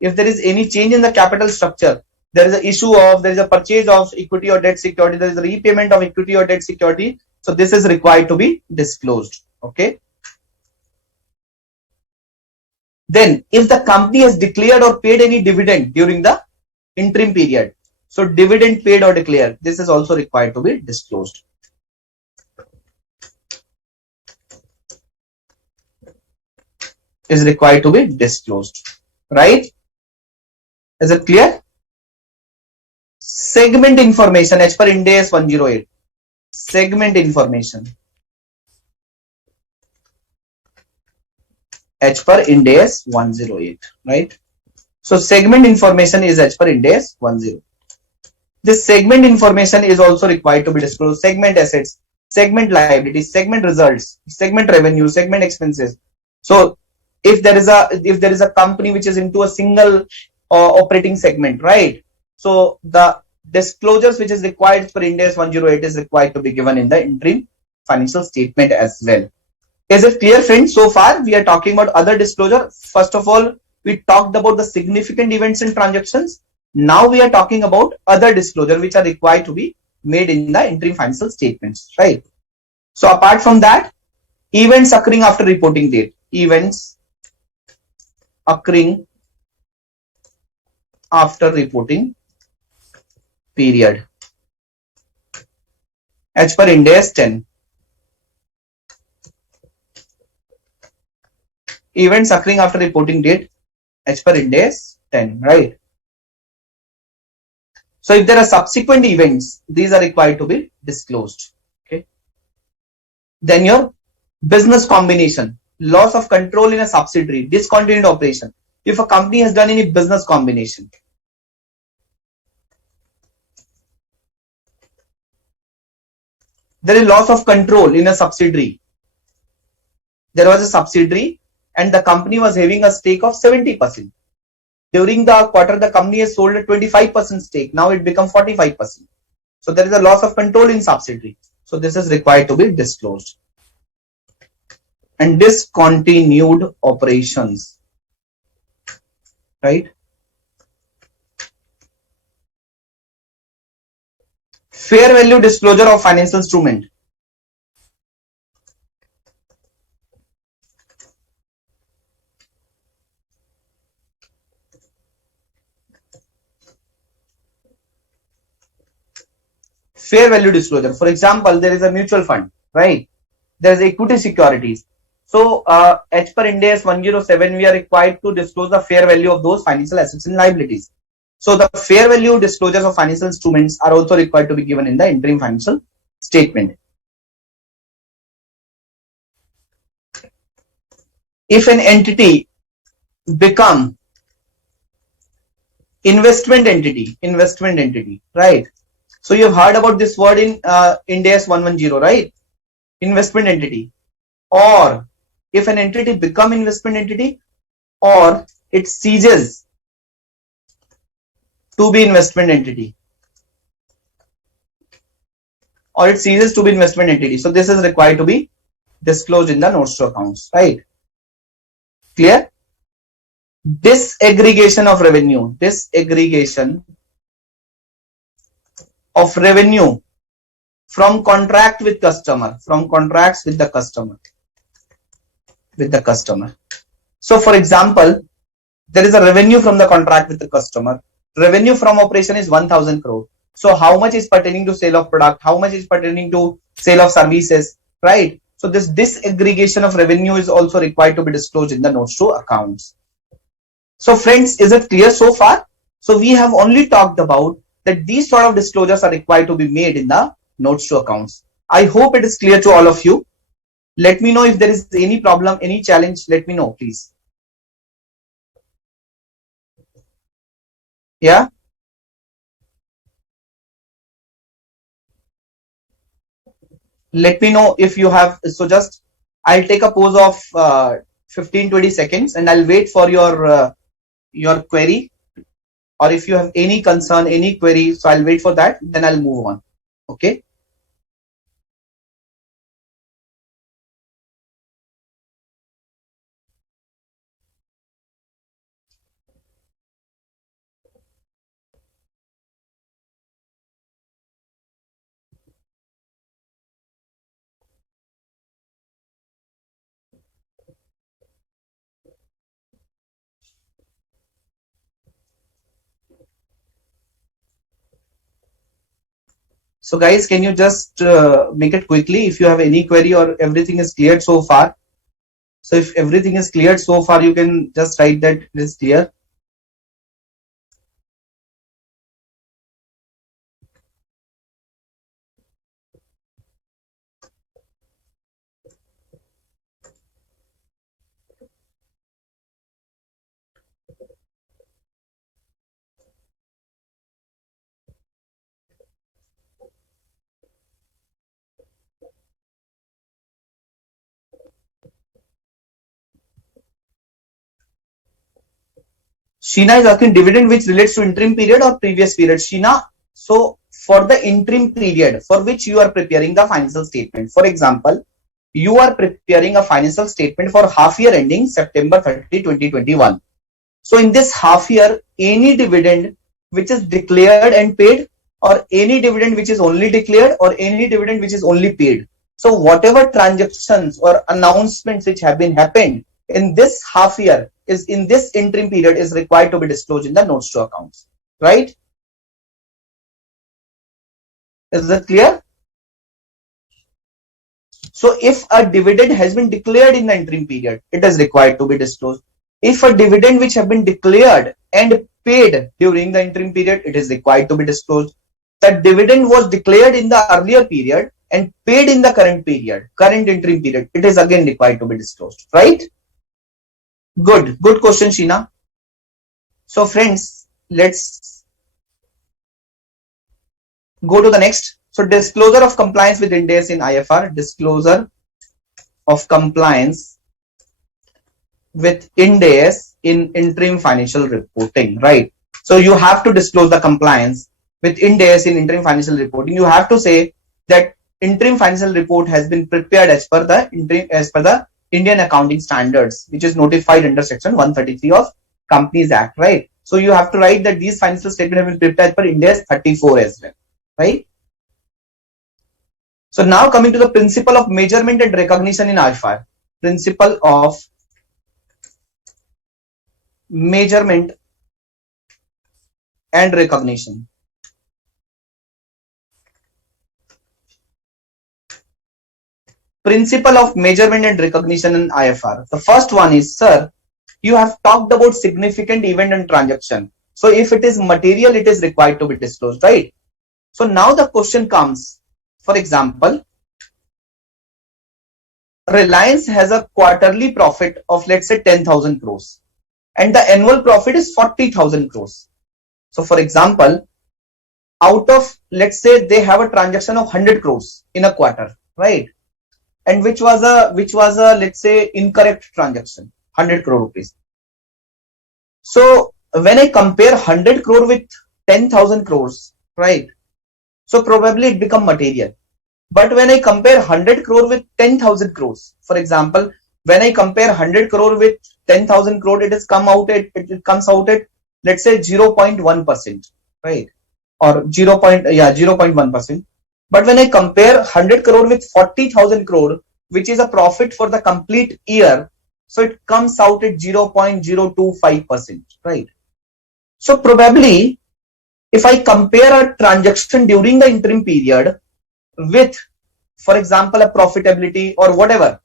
if there is any change in the capital structure, there is an issue of, there is a purchase of equity or debt security, there is a repayment of equity or debt security. So this is required to be disclosed. Okay. Then if the company has declared or paid any dividend during the interim period, so dividend paid or declared, this is also required to be disclosed. Is required to be disclosed, right? Is it clear? Segment information as per Ind AS 108. Segment information as per Ind AS 108, right? So segment information is as per Ind AS 10. This segment information is also required to be disclosed. Segment assets, segment liabilities, segment results, segment revenue, segment expenses. So if there is a company which is into a single operating segment, right? So the disclosures which is required for Ind AS 108 is required to be given in the interim financial statement as well. Is it clear, friends? So far we are talking about other disclosure. First of all, we talked about the significant events and transactions. Now we are talking about other disclosure which are required to be made in the interim financial statements, right? So apart from that, events occurring after reporting date. Events occurring after reporting period as per Ind AS 10. Events occurring after reporting date as per Ind AS 10, right? So if there are subsequent events, these are required to be disclosed. Okay. Then your business combination, loss of control in a subsidiary, discontinued operation. If a company has done any business combination, there is loss of control in a subsidiary. There was a subsidiary and the company was having a stake of 70%. During the quarter, the company has sold a 25% stake. Now it becomes 45%. So there is a loss of control in subsidiary. So this is required to be disclosed. And discontinued operations, right? Fair value disclosure of financial instrument. Fair value disclosure. For example, there is a mutual fund, right? There is equity securities. So as per Ind AS 107, we are required to disclose the fair value of those financial assets and liabilities. So the fair value disclosures of financial instruments are also required to be given in the interim financial statement. If an entity become investment entity, right? So you have heard about this word in Ind AS 110, right? Investment entity. Or if an entity become investment entity, or it ceases to be investment entity, or it ceases to be investment entity. So this is required to be disclosed in the notes to accounts, right? Clear? Disaggregation of revenue. Disaggregation of revenue from contract with customer, from contracts with the customer. So for example, there is a revenue from the contract with the customer. Revenue from operation is 1000 crore. So how much is pertaining to sale of product? How much is pertaining to sale of services, right? So this disaggregation of revenue is also required to be disclosed in the notes to accounts. So friends, is it clear so far? So we have only talked about that these sort of disclosures are required to be made in the notes to accounts. I hope it is clear to all of you. Let me know if there is any problem, any challenge, let me know, please. Yeah. Let me know if you have. So just I'll take a pause of 15-20 seconds and I'll wait for your query, or if you have any concern, any query, so I'll wait for that, then I'll move on. Okay. So guys, can you just make it quickly if you have any query or everything is cleared so far? So if everything is cleared so far, you can just write that it is clear. Sheena is asking dividend which relates to interim period or previous period. Sheena, so for the interim period for which you are preparing the financial statement, for example, you are preparing a financial statement for half year ending September 30, 2021. So in this half year, any dividend which is declared and paid, or any dividend which is only declared, or any dividend which is only paid. So whatever transactions or announcements which have been happened in this half year is in this interim period is required to be disclosed in the notes to accounts, right? Is that clear? So if a dividend has been declared in the interim period, it is required to be disclosed. If a dividend which have been declared and paid during the interim period, it is required to be disclosed. The dividend was declared in the earlier period and paid in the current period, current interim period, it is again required to be disclosed, right? Good question, Sheena. So friends, let's go to the next. So disclosure of compliance with Ind AS in IFR, disclosure of compliance with Ind AS in interim financial reporting, right? So you have to disclose the compliance with Ind AS in interim financial reporting. You have to say that interim financial report has been prepared as per the Indian accounting standards, which is notified under section 133 of Companies Act, right? So you have to write that these financial statements have been prepared as per Ind AS 34 as well, right? So now coming to the principle of measurement and recognition in IFR. Principle of measurement and recognition. Principle of measurement and recognition in IFR. The first one is, sir, you have talked about significant event and transaction. So if it is material, it is required to be disclosed, right? So now the question comes, for example, Reliance has a quarterly profit of, let's say, 10,000 crores and the annual profit is 40,000 crores. So for example, out of, let's say, they have a transaction of 100 crores in a quarter, right? And which was a let's say incorrect transaction, 100 crore rupees. So when I compare 100 crore with 10,000 crores, right? So probably it become material. But when I compare 100 crore with 10,000 crores, for example, when I compare 100 crore with 10,000 crore, it comes out at let's say 0.1%, right? Or 0.1%. But when I compare 100 crore with 40,000 crore, which is a profit for the complete year, so it comes out at 0.025%, right? So probably if I compare a transaction during the interim period with for example, a profitability or whatever.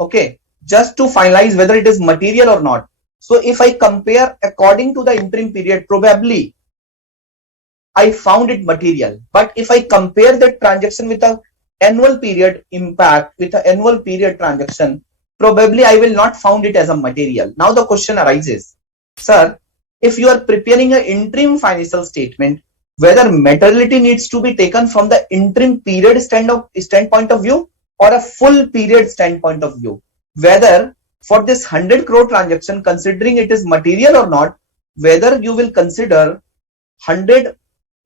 Okay, just to finalize whether it is material or not. So if I compare according to the interim period, probably I found it material. But if I compare the transaction with a annual period impact with an annual period transaction, probably I will not found it as a material. Now the question arises, sir, if you are preparing an interim financial statement, whether materiality needs to be taken from the interim period standpoint of view or a full period standpoint of view, whether for this 100 crore transaction, considering it is material or not, whether you will consider 100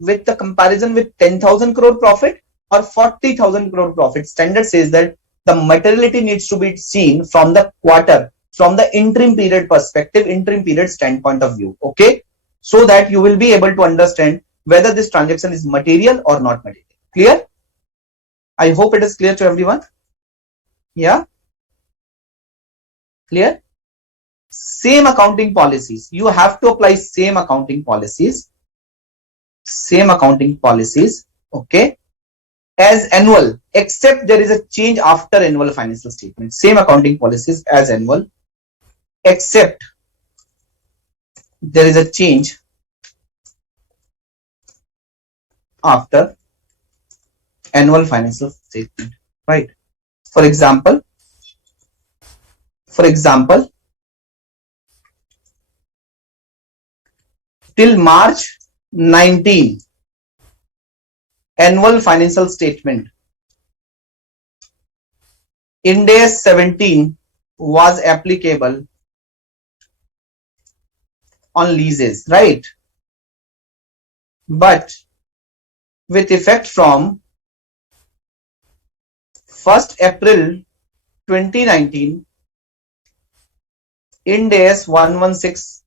with the comparison with 10,000 crore profit or 40,000 crore profit. Standard says that the materiality needs to be seen from the quarter, from the interim period perspective, interim period standpoint of view. Okay, so that you will be able to understand whether this transaction is material or not material. Clear? I hope it is clear to everyone. Yeah, clear? Same accounting policies. You have to apply same accounting policies. Okay, as annual, except there is a change after annual financial statement. Same accounting policies as annual, except there is a change after annual financial statement, right? For example, till March 19 annual financial statement, Ind AS 17 was applicable on leases, right? But with effect from 1st April 2019, Ind AS 116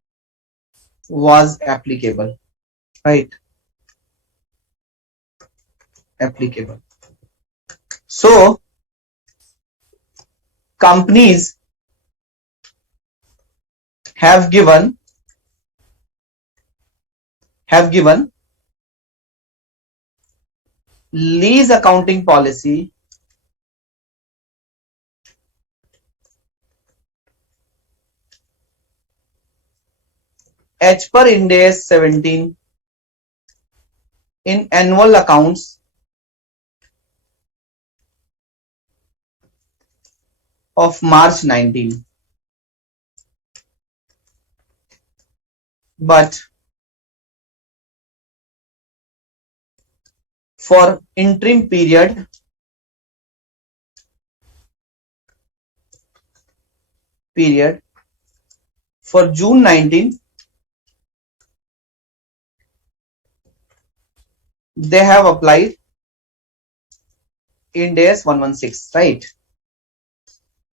was applicable, right? Applicable. So companies have given lease accounting policy as per Ind AS 17 in annual accounts of March 19, but for interim period for June 19, they have applied Ind AS 116, right?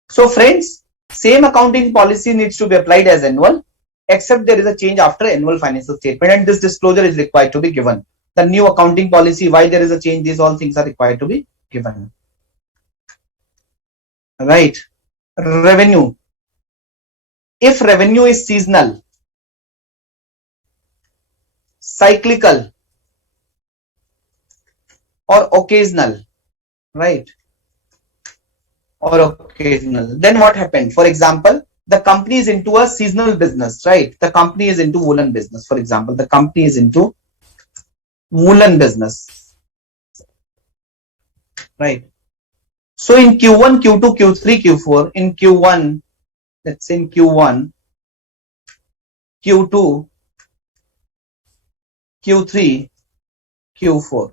So friends, same accounting policy needs to be applied as annual, except there is a change after annual financial statement, and this disclosure is required to be given. The new accounting policy, why there is a change, these all things are required to be given. Right? Revenue. If revenue is seasonal, cyclical, or occasional, right? Or occasional, then what happened? For example, the company is into a seasonal business, right? The company is into woolen business. For example, the company is into woolen business, right? So in Q1, Q2, Q3, Q4, in Q1, let's say in Q1, Q2, Q3, Q4,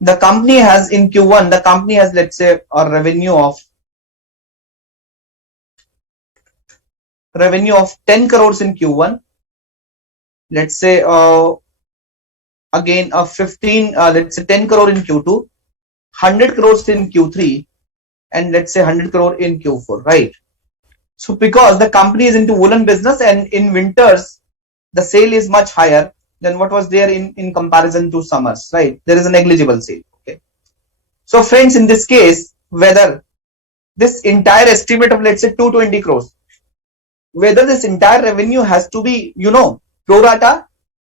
the company has in Q1, the company has, let's say, a revenue of 10 crores in Q1. Let's say again 15, let's say 10 crore in Q2, 100 crores in Q3, and let's say 100 crore in Q4, right? So because the company is into woolen business and in winters the sale is much higher than what was there in comparison to summers, right? There is a negligible sale. Okay. So friends, in this case, whether this entire estimate of, let's say, 220 crores, whether this entire revenue has to be,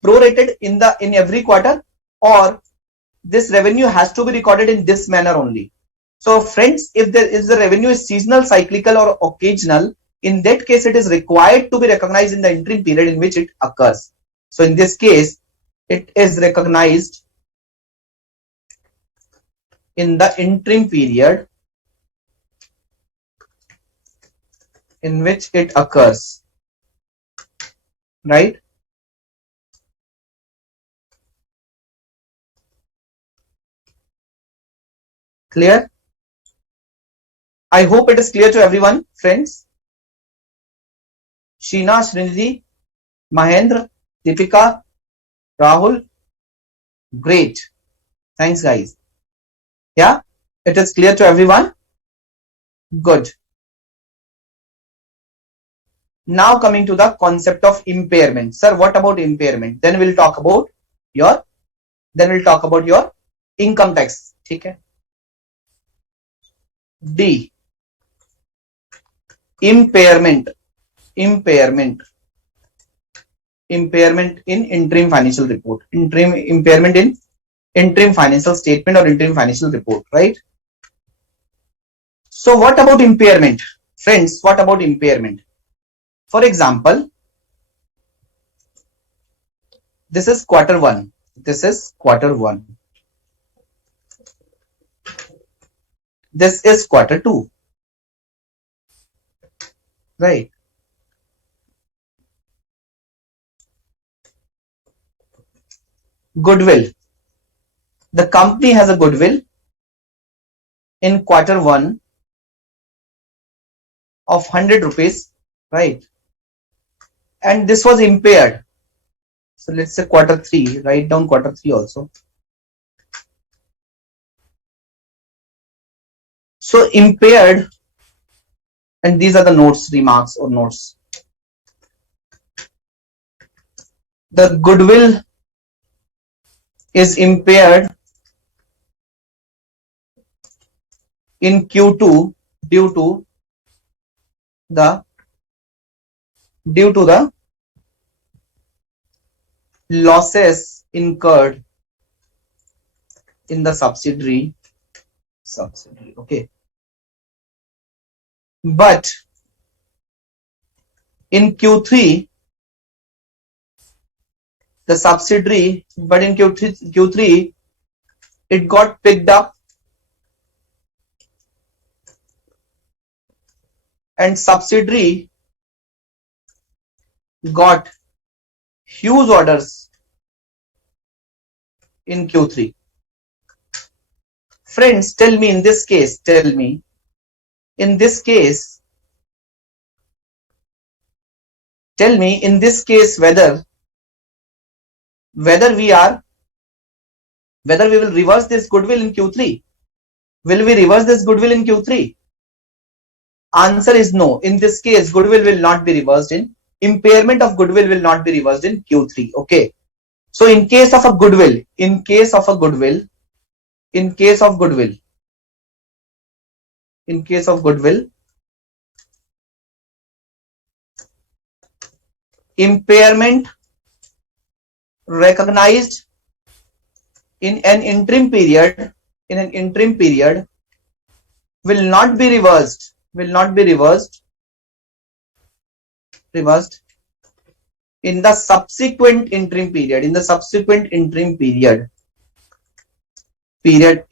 prorated in every quarter, or this revenue has to be recorded in this manner only. So friends, if the revenue is seasonal, cyclical or occasional, in that case it is required to be recognized in the interim period in which it occurs. So in this case, it is recognized in the interim period in which it occurs, right? Clear? I hope it is clear to everyone, friends. Sheena, Srinidhi, Mahendra, Deepika, Rahul, great. Thanks guys. Yeah, it is clear to everyone. Good. Now coming to the concept of impairment. Sir, what about impairment? Then we'll talk about your income tax. Okay. D. Impairment in interim financial report. Impairment in interim financial statement or interim financial report, right? So what about impairment? Friends, what about impairment? For example, this is quarter 1. This is quarter 1. This is quarter 2. Right. Goodwill. The company has a goodwill in quarter 1 of 100 rupees, right? And this was impaired. So let's say quarter 3, write down quarter 3 also. So impaired, and these are the notes, remarks or notes. The goodwill is impaired in Q2 due to the losses incurred in the subsidiary. Okay. But in Q3, the subsidiary, but in Q3, it got picked up and subsidiary got huge orders in Q3. Friends, tell me in this case, whether we will reverse this goodwill in Q3. Will we reverse this goodwill in Q3? Answer is no. In this case, goodwill will not be reversed in impairment of goodwill will not be reversed in Q3. Okay. So in case of goodwill, impairment recognized in an interim period will not be reversed in the subsequent interim period,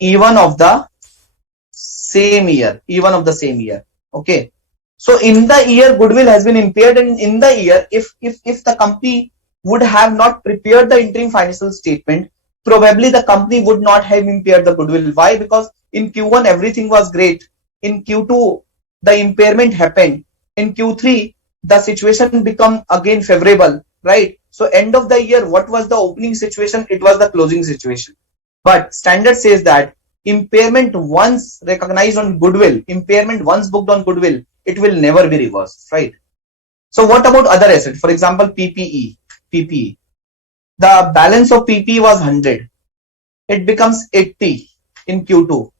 even of the same year. Okay. So in the year goodwill has been impaired, and in the year, if the company would have not prepared the interim financial statement, probably the company would not have impaired the goodwill. Why? Because in Q1 everything was great. In Q2 the impairment happened. In Q3 the situation become again favorable, right? So end of the year, what was the opening situation? It was the closing situation. But standard says that impairment once recognized on goodwill, impairment once booked on goodwill, it will never be reversed, right? So what about other assets? For example, PPE. The balance of PPE was 100. It becomes 80 in Q2.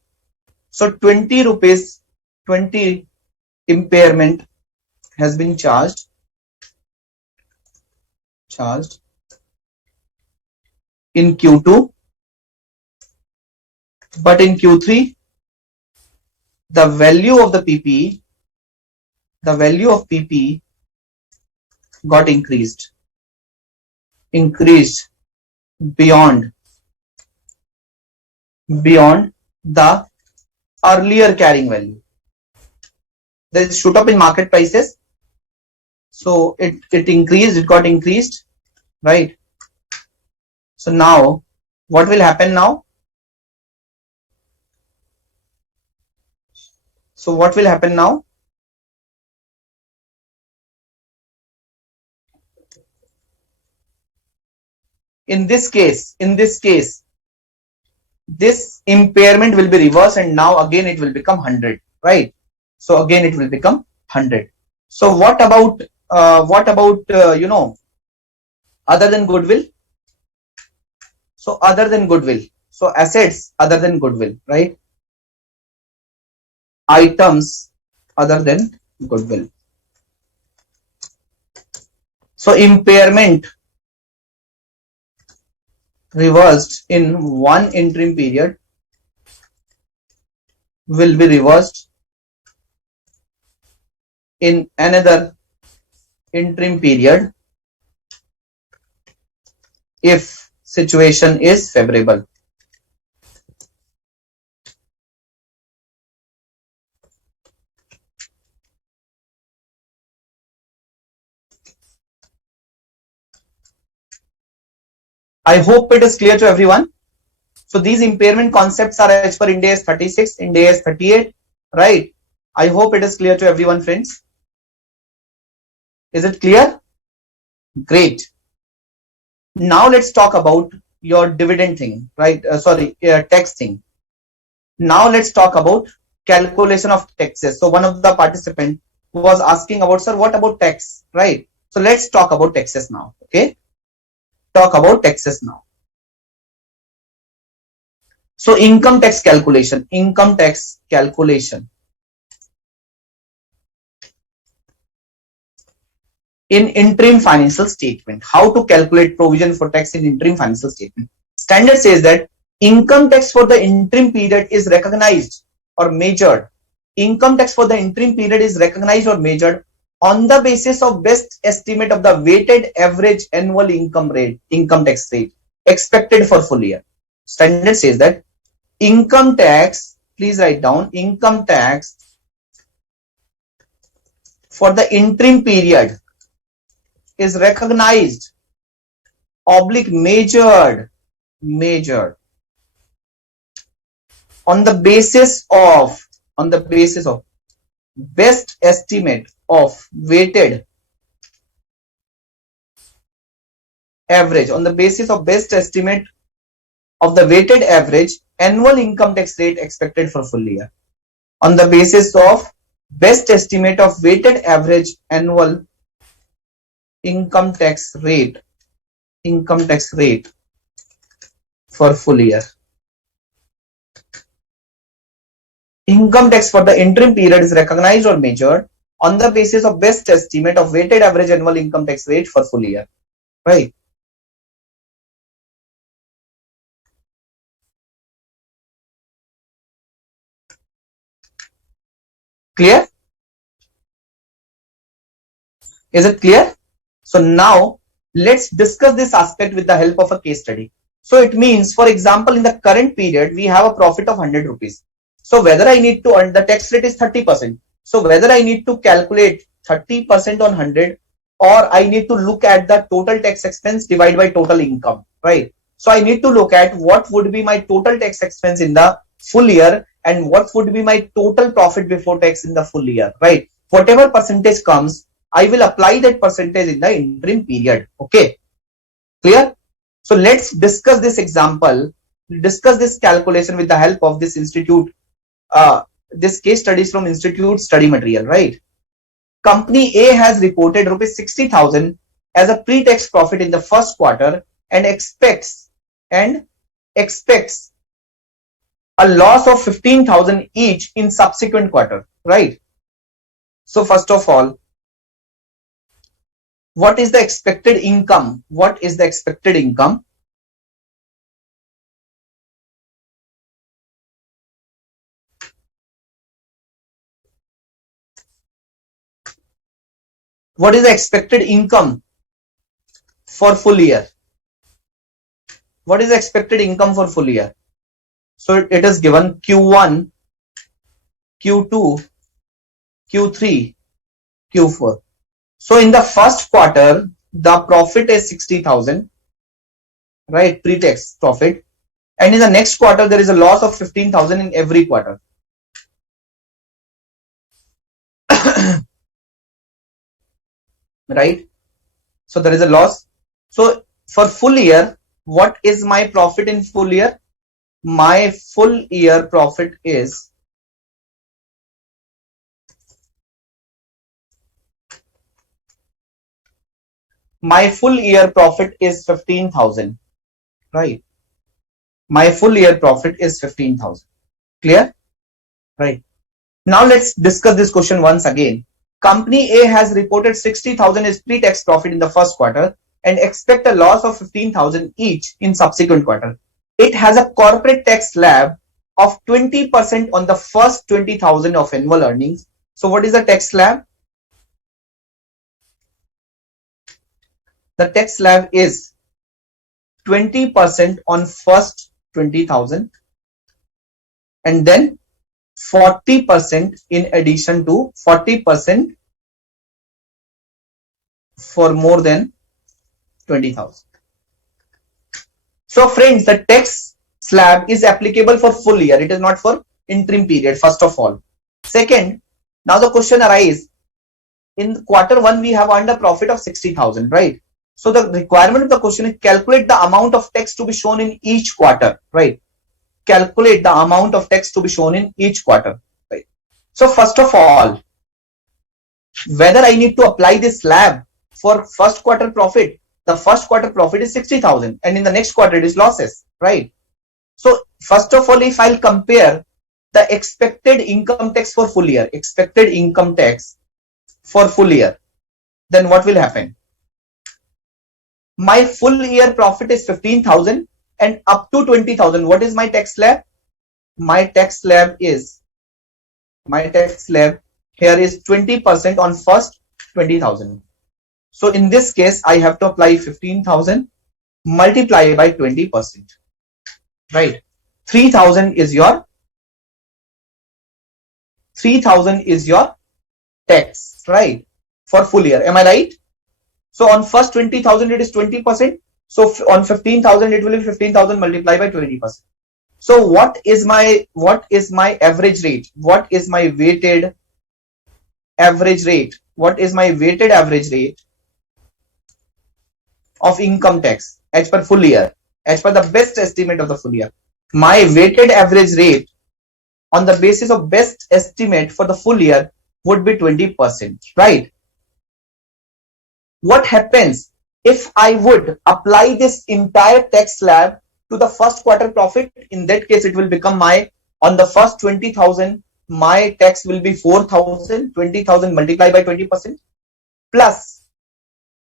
So 20 rupees, 20 impairment has been charged in Q2, but in Q3 the value of the PPE, the value of PPE got increased beyond the earlier carrying value. They shoot up in market prices, so it got increased, right? So now what will happen now? So what will happen now? In this case, this impairment will be reversed, and now again it will become 100, right? So again it will become 100. So what about other than goodwill? So other than goodwill, so assets other than goodwill, right? Items other than goodwill. So impairment reversed in one interim period will be reversed in another interim period if situation is favorable. I hope it is clear to everyone. So these impairment concepts are as per Ind AS 36, Ind AS 38, right? I hope it is clear to everyone, friends. Is it clear? Great. Now let's talk about your dividend thing, right? Tax thing. Now let's talk about calculation of taxes. So one of the participants was asking about, sir, what about tax, right? So let's talk about taxes now, okay? Talk about taxes now. So income tax calculation. In interim financial statement, how to calculate provision for tax in interim financial statement. Standard says that income tax for the interim period is recognized or measured. Income tax for the interim period is recognized or measured on the basis of best estimate of the weighted average annual income tax rate expected for full year. Standard says that income tax, please write down, income tax for the interim period is recognized / measured on the basis of best estimate of weighted average, on the basis of best estimate of the weighted average annual income tax rate expected for full year, on the basis of best estimate of weighted average annual income tax rate for full year. Income tax for the interim period is recognized or measured on the basis of best estimate of weighted average annual income tax rate for full year, right? Clear? Is it clear? So now let's discuss this aspect with the help of a case study. So it means, for example, in the current period, we have a profit of 100 rupees. So whether I need to earn, the tax rate is 30%. So whether I need to calculate 30% on 100, or I need to look at the total tax expense divided by total income, right? So I need to look at what would be my total tax expense in the full year and what would be my total profit before tax in the full year, right? Whatever percentage comes, I will apply that percentage in the interim period. Okay, clear? So let's discuss this example, discuss this calculation with the help of this institute, this case studies from institute study material, right? Company A has reported rupees 60,000 as a pre-tax profit in the first quarter and expects a loss of 15,000 each in subsequent quarter, right? So first of all, what is the expected income? What is the expected income? what is the expected income for full year? What is the expected income for full year? So it is given Q1, Q2, Q3, Q4. So in the first quarter, the profit is 60,000, right? Pre-tax profit. And in the next quarter, there is a loss of 15,000 in every quarter. Right? So there is a loss. So for full year, what is my profit in full year? My full year profit is my full year profit is 15,000, right? My full year profit is 15,000. Clear? Right. Now let's discuss this question once again. Company A has reported 60,000 as pre-tax profit in the first quarter and expect a loss of 15,000 each in subsequent quarter. It has a corporate tax slab of 20% on the first 20,000 of annual earnings. So what is the tax slab? The tax slab is 20% on first 20,000 and then 40% in addition to 40% for more than 20,000. So friends, the tax slab is applicable for full year. It is not for interim period, first of all. Second, now the question arises, in quarter one, we have earned a profit of 60,000, right? So the requirement of the question is calculate the amount of tax to be shown in each quarter, right? Calculate the amount of tax to be shown in each quarter, right? So first of all, whether I need to apply this slab for first quarter profit, the first quarter profit is 60,000 and in the next quarter it is losses, right? So first of all, if I'll compare the expected income tax for full year, expected income tax for full year, then what will happen? My full year profit is 15,000 and up to 20,000. What is my tax slab? My tax slab here is 20% on first 20,000. So in this case, I have to apply 15,000 multiplied by 20%, right? 3,000 is your tax, right? For full year. Am I right? So on first 20,000 it is 20%. So on 15,000 it will be 15,000 multiplied by 20%. So what is my average rate? What is my weighted average rate? What is my weighted average rate of income tax as per full year, as per the best estimate of the full year? My weighted average rate on the basis of best estimate for the full year would be 20%, right? What happens if I would apply this entire tax slab to the first quarter profit? In that case, it will become on the first 20,000, my tax will be 4,000, 20,000 multiplied by 20%, plus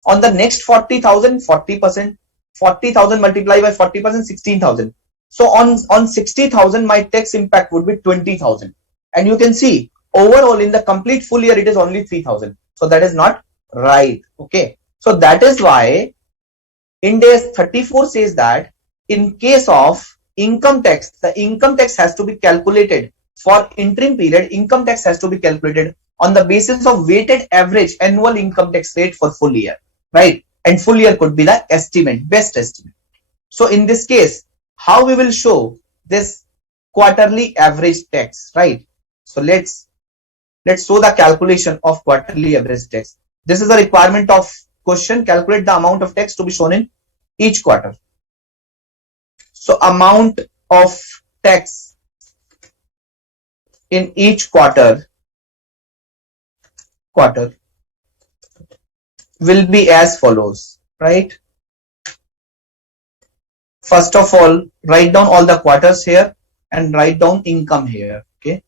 on the next 40,000, 40%, 40,000 multiplied by 40%, 16,000. So on 60,000, my tax impact would be 20,000. And you can see overall in the complete full year, it is only 3,000. So that is not right. Okay. So that is why Ind AS 34 says that in case of income tax, the income tax has to be calculated for interim period. Income tax has to be calculated on the basis of weighted average annual income tax rate for full year, right? And full year could be the estimate, best estimate. So in this case, how we will show this quarterly average tax, right? So let's show the calculation of quarterly average tax. This is the requirement of question. Calculate the amount of tax to be shown in each quarter. So amount of tax in each quarter will be as follows, right? First of all, write down all the quarters here and write down income here. Okay,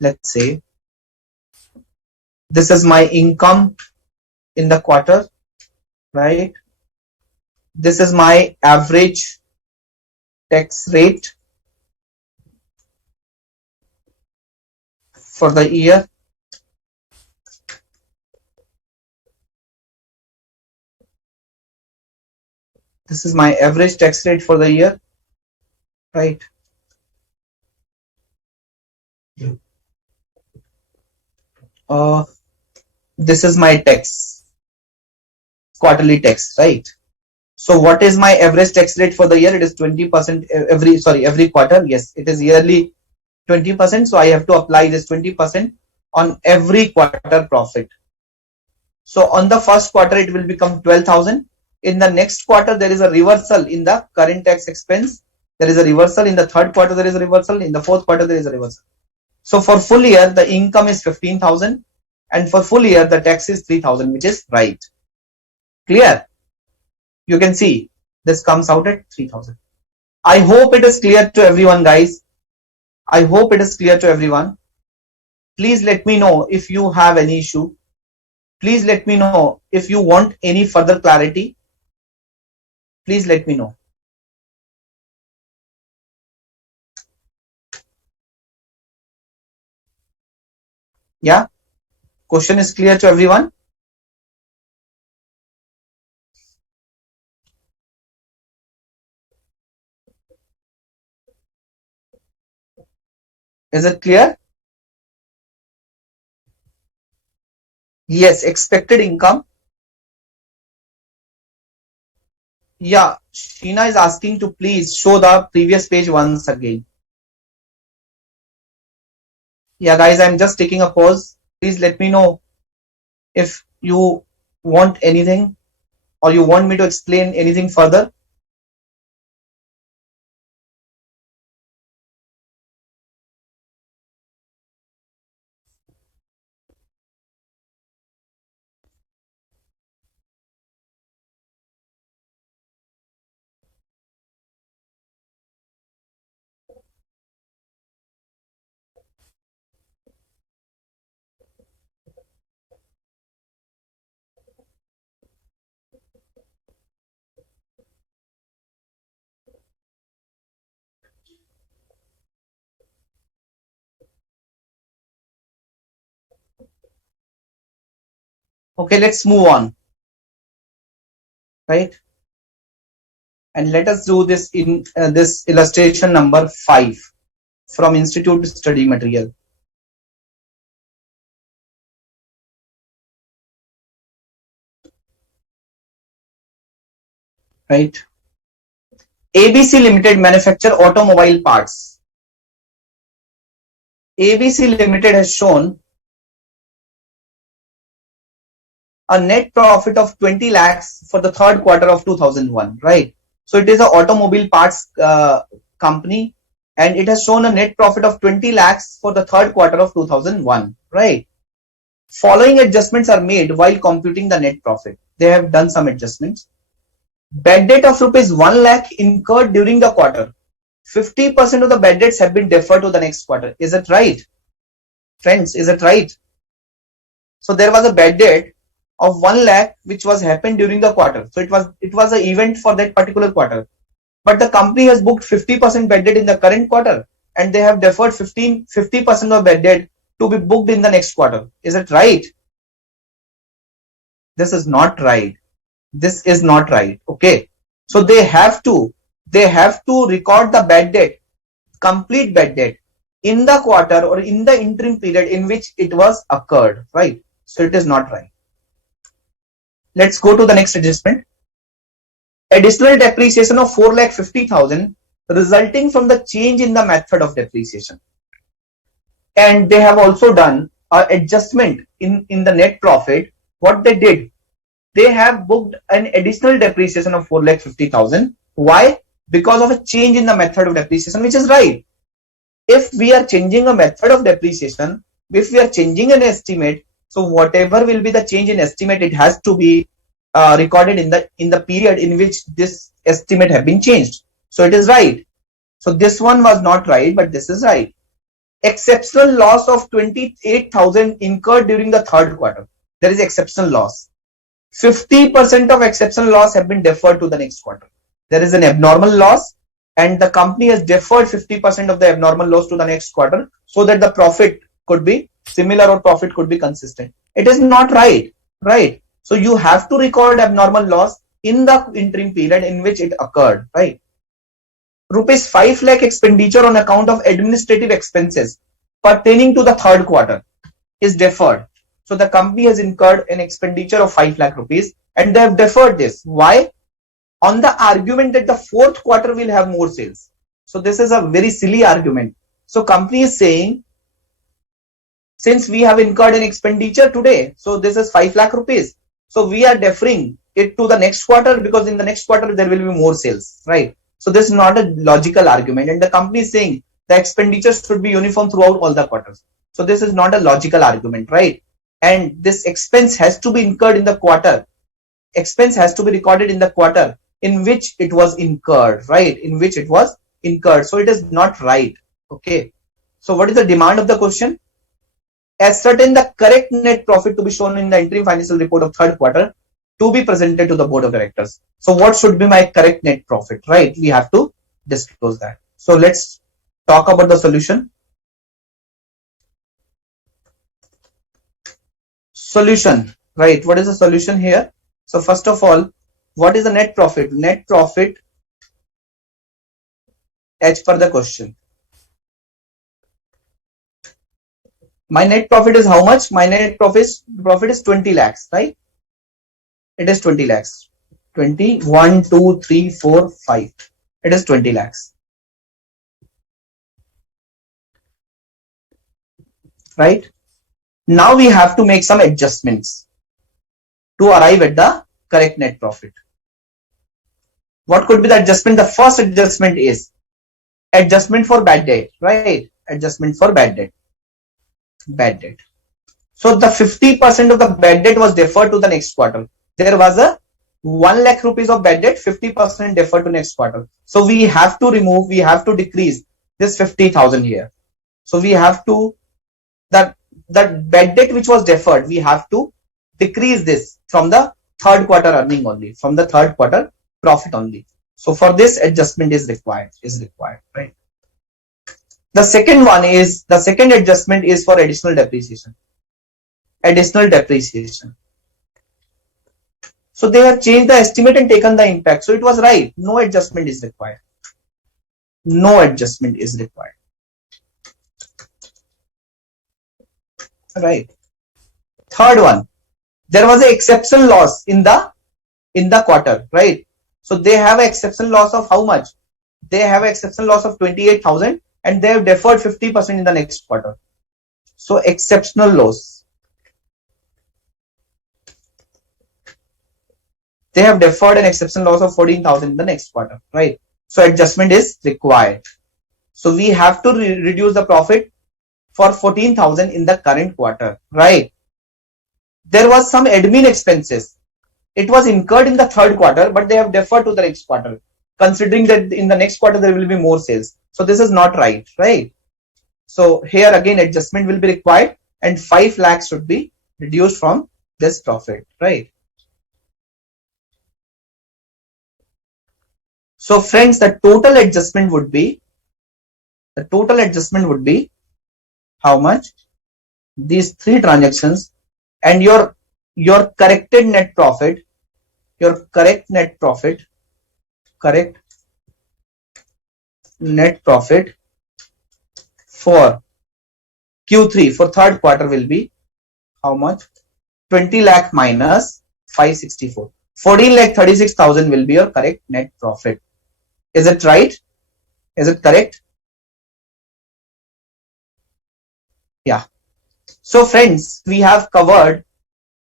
let's say this is my income in the quarter, right? This is my average tax rate for the year. This is my average tax rate for the year, right? This is my tax, quarterly tax, right? So what is my average tax rate for the year? It is 20% every quarter. Yes, it is yearly 20%. So I have to apply this 20% on every quarter profit. So on the first quarter, it will become 12,000. In the next quarter, there is a reversal in the current tax expense. There is a reversal in the third quarter. There is a reversal in the fourth quarter. There is a reversal. So for full year, the income is 15,000, and for full year, the tax is 3,000, which is right. Clear? You can see this comes out at 3,000. I hope it is clear to everyone, guys. I hope it is clear to everyone. Please let me know if you have any issue. Please let me know if you want any further clarity. Please let me know. Yeah? Question is clear to everyone? Is it clear? Yes, expected income. Yeah, Sheena is asking to please show the previous page once again. Yeah, guys, I'm just taking a pause. Please let me know if you want anything or you want me to explain anything further. Okay, let's move on. Right? And let us do this in this illustration number 5 from Institute Study Material. Right? ABC Limited manufacture automobile parts. ABC Limited has shown a net profit of 20 lakhs for the third quarter of 2001, right? So it is an automobile parts company, and it has shown a net profit of 20 lakhs for the third quarter of 2001, right? Following adjustments are made while computing the net profit. They have done some adjustments. Bad debt of rupees 1 lakh incurred during the quarter. 50% of the bad debts have been deferred to the next quarter. Is it right? Friends, is it right? So there was a bad debt of 1 lakh which was happened during the quarter. So it was an event for that particular quarter. But the company has booked 50% bad debt in the current quarter, and they have deferred 50% of bad debt to be booked in the next quarter. Is it right? This is not right. This is not right. Okay. So they have to record the bad debt, complete bad debt, in the quarter or in the interim period in which it was occurred, right? So it is not right. Let's go to the next adjustment. Additional depreciation of 4,50,000 resulting from the change in the method of depreciation. And they have also done an adjustment in the net profit. What they did, they have booked an additional depreciation of 4,50,000. Why? Because of a change in the method of depreciation, which is right. If we are changing a method of depreciation, if we are changing an estimate, so whatever will be the change in estimate, it has to be recorded in the period in which this estimate have been changed. So it is right. So this one was not right, but this is right. Exceptional loss of 28,000 incurred during the third quarter. There is exceptional loss. 50% of exceptional loss have been deferred to the next quarter. There is an abnormal loss, and the company has deferred 50% of the abnormal loss to the next quarter so that the profit could be similar or profit could be consistent. It is not right, right? So you have to record abnormal loss in the interim period in which it occurred, right? Rupees 5 lakh expenditure on account of administrative expenses pertaining to the third quarter is deferred. So the company has incurred an expenditure of 5 lakh rupees and they have deferred this. Why? On the argument that the fourth quarter will have more sales. So this is a very silly argument. So company is saying, since we have incurred an expenditure today, so this is 5 lakh rupees. So we are deferring it to the next quarter because in the next quarter there will be more sales, right? So this is not a logical argument, and the company is saying the expenditure should be uniform throughout all the quarters. So this is not a logical argument, right? And this expense has to be incurred in the quarter. Expense has to be recorded in the quarter in which it was incurred, right? In which it was incurred. So it is not right. Okay. So what is the demand of the question? Ascertain the correct net profit to be shown in the interim financial report of third quarter to be presented to the board of directors. So what should be my correct net profit, right? We have to disclose that. So let's talk about the solution. Solution, right? What is the solution here? So first of all, what is the net profit? Net profit as per the question. My net profit is how much? My net profit is 20 lakhs, right? It is 20 lakhs. 20, 1, 2, 3, 4, 5. It is 20 lakhs. Right? Now we have to make some adjustments to arrive at the correct net profit. What could be the adjustment? The first adjustment is adjustment for bad debt, right? Adjustment for bad debt. Bad debt. So the 50% of the bad debt was deferred to the next quarter. There was a 1 lakh rupees of bad debt, 50% deferred to next quarter. So we have to remove, we have to decrease this 50,000 here. So we have to, that bad debt which was deferred, we have to decrease this from the third quarter earning only, from the third quarter profit only. So for this adjustment is required, right? The second one is, the second adjustment is for additional depreciation. Additional depreciation. So they have changed the estimate and taken the impact. So it was right. No adjustment is required. No adjustment is required. Right. Third one. There was an exceptional loss in the quarter, right? So they have an exceptional loss of how much? They have an exceptional loss of 28,000 and they have deferred 50% in the next quarter. So exceptional loss. They have deferred an exceptional loss of 14,000 in the next quarter, right? So adjustment is required. So we have to reduce the profit for 14,000 in the current quarter, right? There was some admin expenses. It was incurred in the third quarter, but they have deferred to the next quarter, considering that in the next quarter there will be more sales. So this is not right, right? So here again adjustment will be required and 5 lakhs should be reduced from this profit, right? So friends, the total adjustment would be how much? These three transactions and your corrected net profit, correct net profit for Q3, for third quarter will be how much? 20 lakh minus 564. 14 lakh 36,000 will be your correct net profit. Is it right? Is it correct? Yeah. So friends, we have covered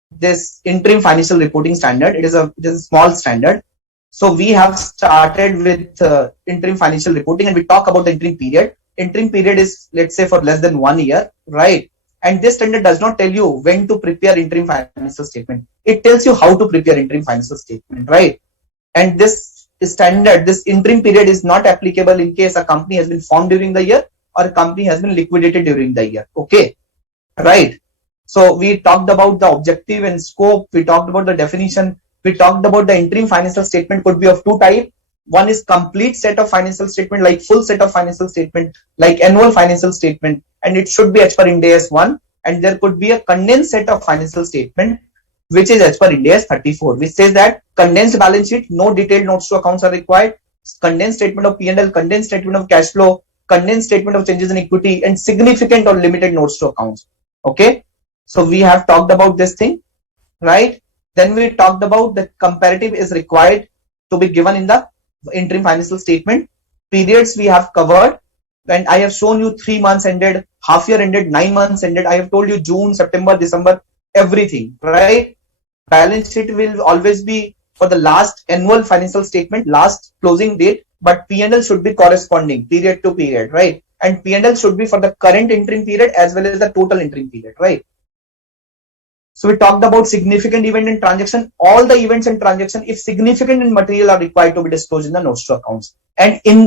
this interim financial reporting standard. It is a small standard. So we have started with interim financial reporting and we talk about the interim period. Interim period is, let's say, for less than 1 year, right? And this standard does not tell you when to prepare interim financial statement. It tells you how to prepare interim financial statement, right? And this standard, this interim period is not applicable in case a company has been formed during the year or a company has been liquidated during the year. Okay, right? So we talked about the objective and scope. We talked about the definition. We talked about the interim financial statement could be of two types. One is complete set of financial statement, like full set of financial statement, like annual financial statement, and it should be as per Ind AS 1. And there could be a condensed set of financial statement which is as per Ind AS 34, which says that condensed balance sheet, no detailed notes to accounts are required. Condensed statement of P&L, condensed statement of cash flow, condensed statement of changes in equity, and significant or limited notes to accounts. Okay, so we have talked about this thing, right? Then we talked about that comparative is required to be given in the interim financial statement. Periods we have covered, and I have shown you 3 months ended, half year ended, 9 months ended. I have told you June, September, December, everything, right? Balance sheet will always be for the last annual financial statement, last closing date, but P&L should be corresponding period to period, right? And P&L should be for the current interim period as well as the total interim period, right? So we talked about significant event and transaction. All the events and transaction, if significant and material, are required to be disclosed in the notes to accounts. And in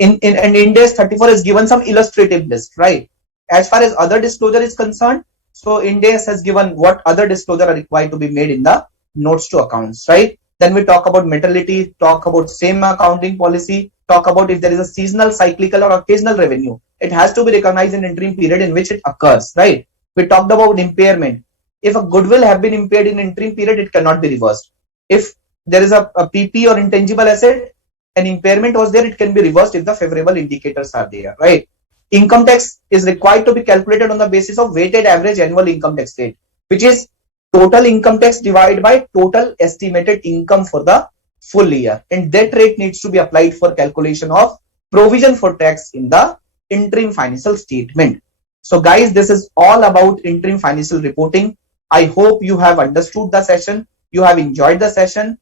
Ind AS 34 is given some illustrative list, right? As far as other disclosure is concerned, so Ind AS has given what other disclosure are required to be made in the notes to accounts, right? Then we talk about materiality, talk about same accounting policy, talk about if there is a seasonal, cyclical, or occasional revenue, it has to be recognized in interim period in which it occurs, right? We talked about impairment. If a goodwill have been impaired in interim period, it cannot be reversed. If there is a PP or intangible asset, an impairment was there, it can be reversed if the favorable indicators are there, right? Income tax is required to be calculated on the basis of weighted average annual income tax rate, which is total income tax divided by total estimated income for the full year. And that rate needs to be applied for calculation of provision for tax in the interim financial statement. So guys, this is all about interim financial reporting. I hope you have understood the session. You have enjoyed the session.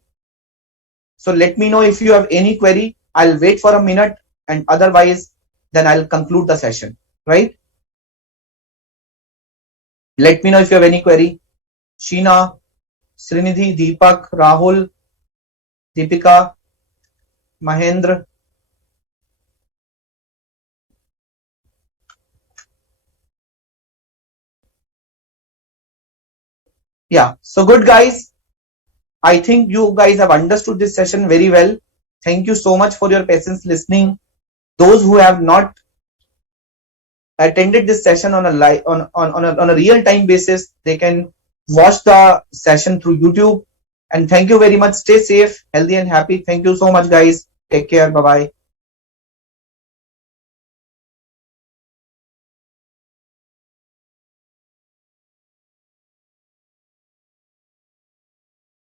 So let me know if you have any query. I'll wait for a minute, and otherwise then I'll conclude the session, right? Let me know if you have any query. Sheena, Srinidhi, Deepak, Rahul, Deepika, Mahendra. Yeah, so good guys. I think you guys have understood this session very well. Thank you so much for your patience listening. Those who have not attended this session on a real time basis, they can watch the session through YouTube. And thank you very much. Stay safe, healthy, and happy. Thank you so much, guys. Take care. Bye bye.